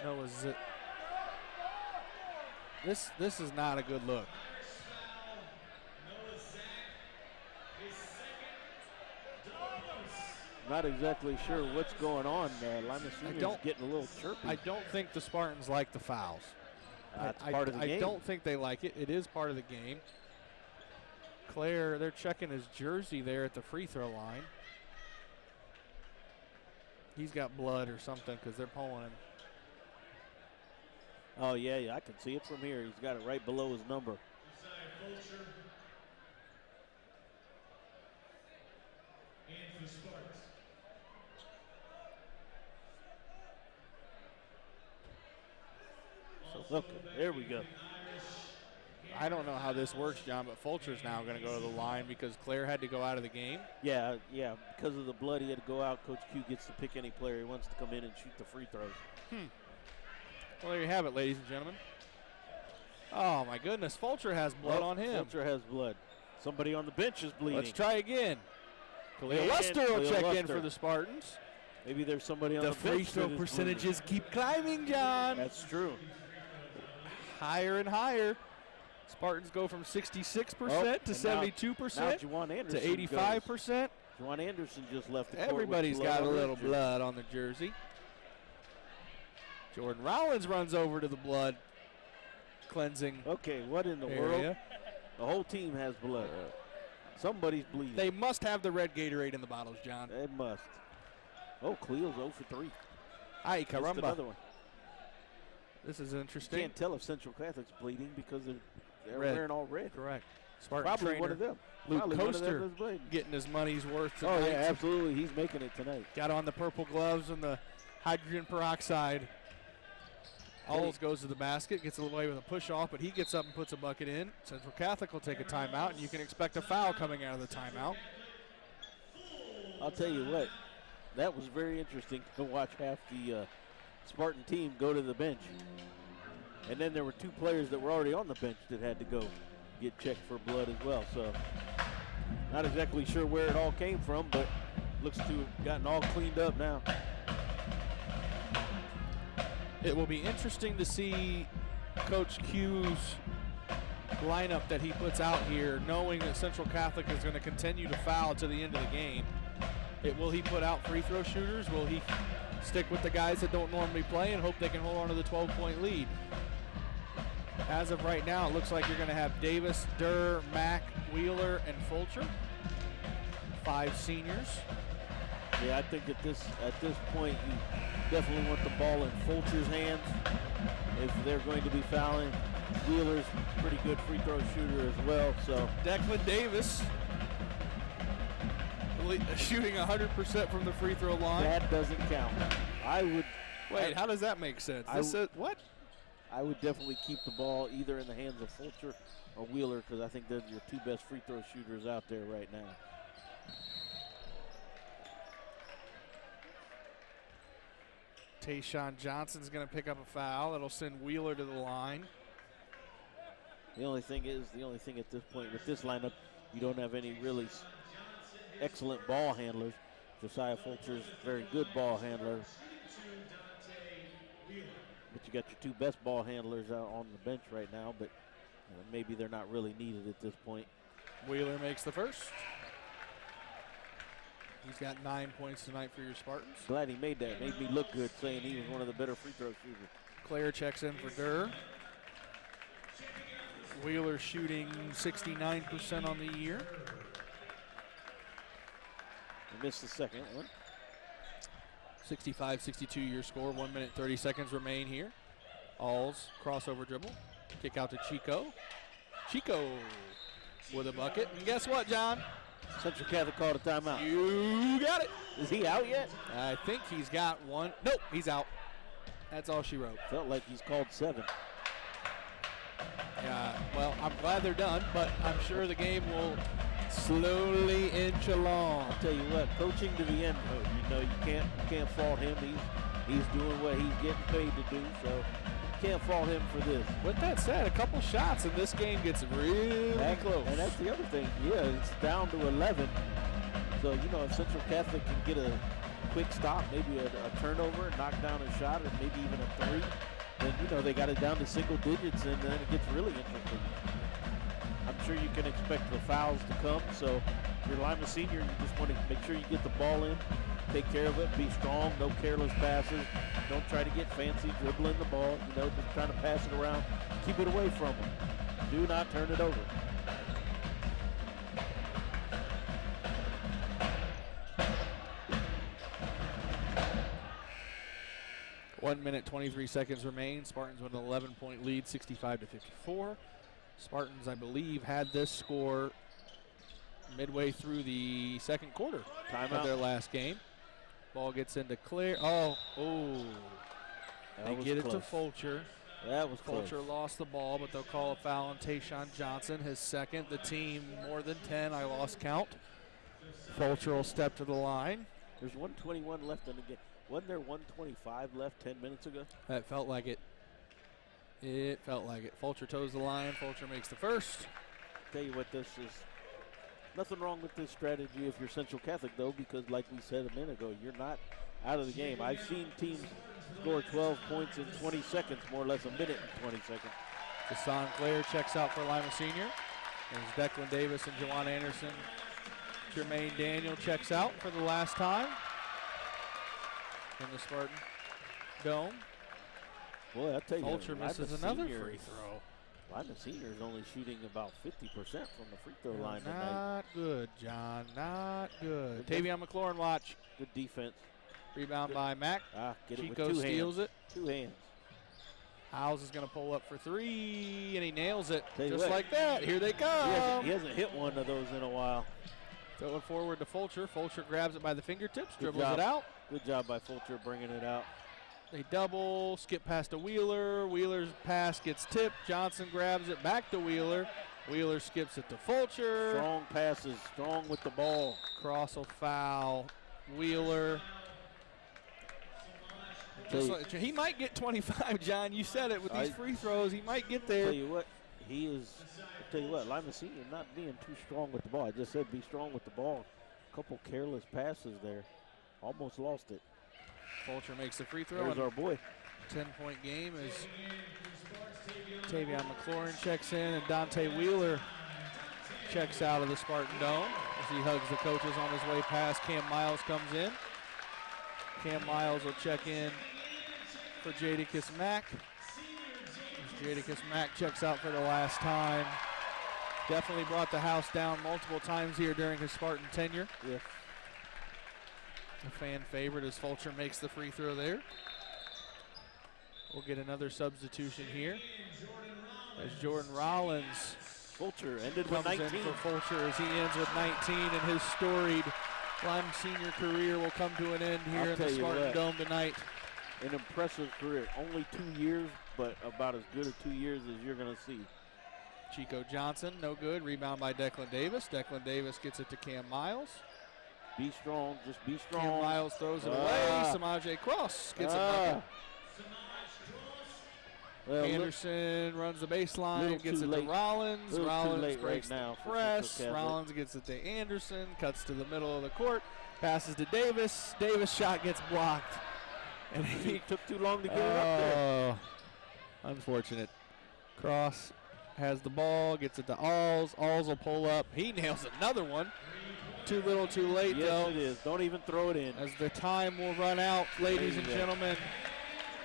No, is it? This is not a good look. Not exactly sure what's going on. Lima Senior's getting a little chirpy. I don't think the Spartans like the fouls. That's part of the game. I don't think they like it. It is part of the game. Claire, they're checking his jersey there at the free throw line. He's got blood or something because they're pulling him. Oh, yeah, I can see it from here. He's got it right below his number. Look, there we go. I don't know how this works, John, but Fulcher's now going to go to the line because Claire had to go out of the game. Yeah, because of the blood, he had to go out. Coach Q gets to pick any player he wants to come in and shoot the free throws. Well, there you have it, ladies and gentlemen. Oh, my goodness. Fulcher has blood on him. Fulcher has blood. Somebody on the bench is bleeding. Let's try again. Khalil Lester will check in for the Spartans. Maybe there's somebody on the bench. The free throw percentages keep climbing, John. That's true. Higher and higher. Spartans go from 66% to 72% to 85%. Juwan Anderson just left the court. Everybody's got a little blood on the jersey. Jordan Rollins runs over to the blood cleansing. Okay, what in the world? The whole team has blood. Somebody's bleeding. They must have the red Gatorade in the bottles, John. They must. Oh, Cleo's 0 for 3. Ay, caramba. Another one. This is interesting. Can't tell if Central Catholic's bleeding because they're wearing all red. Correct. Spartan Probably trainer one of them. Luke Coaster getting his money's worth tonight. Oh, yeah, absolutely. He's making it tonight. Got on the purple gloves and the hydrogen peroxide. Alls goes to the basket, gets away with a push-off, but he gets up and puts a bucket in. Central Catholic will take a timeout, and you can expect a foul coming out of the timeout. I'll tell you what, that was very interesting to watch half the Spartan team go to the bench. And then there were 2 players that were already on the bench that had to go get checked for blood as well. So not exactly sure where it all came from, but looks to have gotten all cleaned up now. It will be interesting to see Coach Q's lineup that he puts out here, knowing that Central Catholic is going to continue to foul to the end of the game. Will he put out free throw shooters? Will he stick with the guys that don't normally play and hope they can hold on to the 12-point lead? As of right now, it looks like you're going to have Davis, Durr, Mack, Wheeler, and Fulcher. 5 seniors. Yeah, I think at this point you definitely want the ball in Fulcher's hands if they're going to be fouling. Wheeler's pretty good free throw shooter as well. So Declan Davis shooting 100% from the free throw line. That doesn't count. Wait, how does that make sense? What? I would definitely keep the ball either in the hands of Fulcher or Wheeler because I think they're your two best free throw shooters out there right now. Tayshaun Johnson's going to pick up a foul. It'll send Wheeler to the line. The only thing at this point with this lineup, you don't have any really excellent ball handlers. Josiah Fulcher's very good ball handler. But you got your two best ball handlers out on the bench right now, but maybe they're not really needed at this point. Wheeler makes the first. He's got 9 points tonight for your Spartans. Glad he made that. Made me look good saying he was one of the better free throw shooters. Claire checks in for Durr. Wheeler shooting 69% on the year. He missed the second one. 65-62 your score. 1 minute 30 seconds remain here. Alls crossover dribble. Kick out to Chico. Chico with a bucket. And guess what, John? Central Catholic called a timeout. You got it. Is he out yet? I think he's got one. Nope, he's out. That's all she wrote. Felt like he's called 7. Yeah, well, I'm glad they're done, but I'm sure the game will slowly inch along. I'll tell you what, coaching to the end, you can't fault him. He's doing what he's getting paid to do, so you can't fault him for this. With that said, a couple shots and this game gets really close. And that's the other thing. Yeah, it's down to 11. So, if Central Catholic can get a quick stop, maybe a turnover, knock down a shot, or maybe even a 3, then, they got it down to single digits, and then it gets really interesting. I'm sure you can expect the fouls to come, so if you're Lima Senior, you just want to make sure you get the ball in, take care of it, be strong, no careless passes. Don't try to get fancy dribbling the ball, just trying to pass it around. Keep it away from them. Do not turn it over. One minute, 23 seconds remain. Spartans with an 11-point lead, 65-54. Spartans, I believe, had this score midway through the second quarter of their last game. Ball gets into Claire. They get it to Fulcher. That was close. Fulcher lost the ball, but they'll call a foul on Tayshaun Johnson, his second. The team more than 10. I lost count. Fulcher will step to the line. There's 1:21 left in the game. Wasn't there 1:25 left 10 minutes ago? That felt like it. It felt like it. Fulcher toes the line. Fulcher makes the first. Tell you what, this is nothing wrong with this strategy if you're Central Catholic, though, because like we said a minute ago, you're not out of the game. I've seen teams score 12 points in 20 seconds, more or less a minute and 20 seconds. Jason Claire checks out for Lima Senior. There's Declan Davis and Jawan Anderson. Jermaine Daniel checks out for the last time in the Spartan Dome. Boy, I tell you, Fulcher misses another free throw. Lima Senior is only shooting about 50% from the free throw line tonight. Not good, John. Not good. Tavion McLaurin, watch. Good defense. Rebound by Mack. Get it Chico with 2 steals hands. it. 2 hands. Howes is going to pull up for 3, and he nails it. Just Just like that. Here they come. He hasn't hit one of those in a while. Throw it forward to Fulcher. Fulcher grabs it by the fingertips, dribbles it out. Good job by Fulcher bringing it out. They double, skip past to Wheeler. Wheeler's pass gets tipped. Johnson grabs it back to Wheeler. Wheeler skips it to Fulcher. Strong passes, strong with the ball. Cross will foul Wheeler. He might get 25, John. You said it with these free throws. He might get there. Tell you what, Lima Senior not being too strong with the ball. I just said be strong with the ball. A couple careless passes there. Almost lost it. Fulcher makes the free throw. There's our boy. 10-point game as Tavion McLaurin checks in and Dante Wheeler checks out of the Spartan Dome as he hugs the coaches on his way past. Cam Miles comes in. Cam Miles will check in for Jadakiss Mack. As Jadakiss Mack checks out for the last time. Definitely brought the house down multiple times here during his Spartan tenure. Yes. A fan favorite as Fulcher makes the free throw there. We'll get another substitution here as Jordan Rollins Fulcher ended with comes 19. in for Fulcher as he ends with 19, and his storied Lima Senior career will come to an end here in the Spartan Dome tonight. An impressive career. Only 2 years, but about as good a 2 years as you're going to see. Chico Johnson, no good. Rebound by Declan Davis. Declan Davis gets it to Cam Miles. Be strong, just be strong. Cam Miles throws it away. Samaje Cross gets it back. Well, Anderson runs the baseline, gets it to Rollins. Rollins breaks the press. Rollins gets it to Anderson, cuts to the middle of the court, passes to Davis. Davis' shot gets blocked. And he took too long to get it up there. Unfortunate. Cross has the ball, gets it to Alls. Alls will pull up. He nails another one. Too little, too late, though. Yes, it is. Don't even throw it in. As the time will run out, ladies and gentlemen,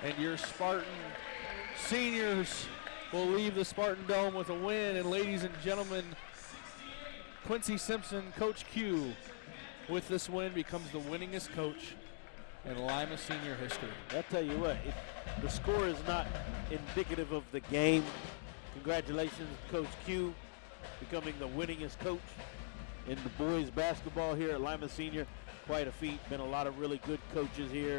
and your Spartan seniors will leave the Spartan Dome with a win. And ladies and gentlemen, Quincy Simpson, Coach Q, with this win becomes the winningest coach in Lima Senior history. I'll tell you what, the score is not indicative of the game. Congratulations, Coach Q, becoming the winningest coach in the boys basketball here at Lima Senior. Quite a feat. Been a lot of really good coaches here.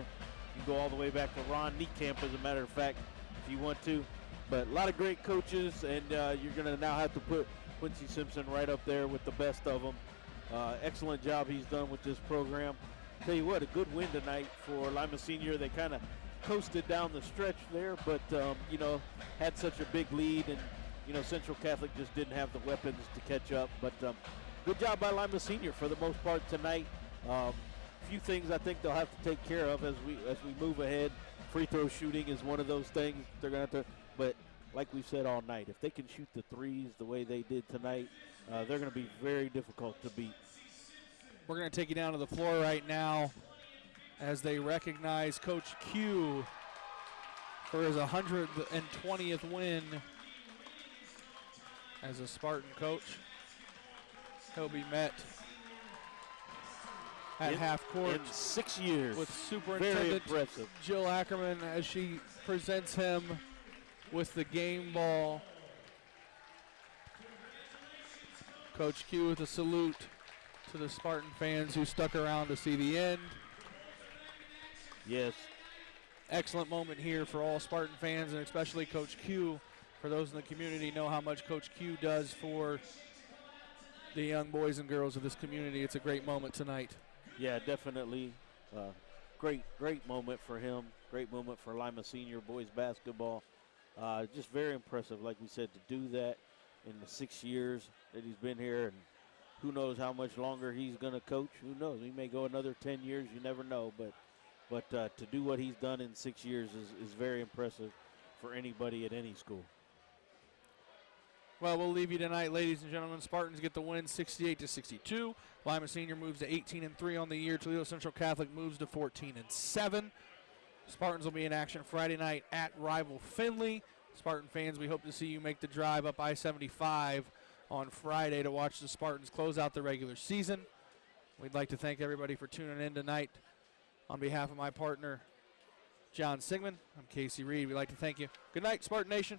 You can go all the way back to Ron Niekamp, as a matter of fact, if you want to. But a lot of great coaches, and you're going to now have to put Quincy Simpson right up there with the best of them. Excellent job he's done with this program. Tell you what, a good win tonight for Lima Senior. They kind of coasted down the stretch there, but, you know, had such a big lead, and, you know, Central Catholic just didn't have the weapons to catch up. But good job by Lima Senior for the most part tonight. A few things I think they'll have to take care of as we move ahead. Free throw shooting is one of those things they're going to have to, but like we've said all night, if they can shoot the threes the way they did tonight, they're going to be very difficult to beat. We're going to take you down to the floor right now as they recognize Coach Q for his 120th win as a Spartan coach. He'll be met at half court in 6 years with Superintendent Jill Ackerman as she presents him with the game ball. Coach Q with a salute to the Spartan fans who stuck around to see the end. Yes. Excellent moment here for all Spartan fans, and especially Coach Q. For those in the community know how much Coach Q does for the young boys and girls of this community. It's a great moment tonight. Yeah, definitely. Great moment for him. Great moment for Lima Senior boys basketball. Just very impressive, like we said, to do that in the 6 years that he's been here. And who knows how much longer he's going to coach. Who knows? He may go another 10 years. You never know. But to do what he's done in 6 years is very impressive for anybody at any school. Well, we'll leave you tonight, ladies and gentlemen. Spartans get the win 68-62. Lima Senior moves to 18-3 on the year. Toledo Central Catholic moves to 14-7. Spartans will be in action Friday night at rival Findlay. Spartan fans, we hope to see you make the drive up I-75 on Friday to watch the Spartans close out the regular season. We'd like to thank everybody for tuning in tonight. On behalf of my partner, John Sigmund, I'm Casey Reed. We'd like to thank you. Good night, Spartan Nation.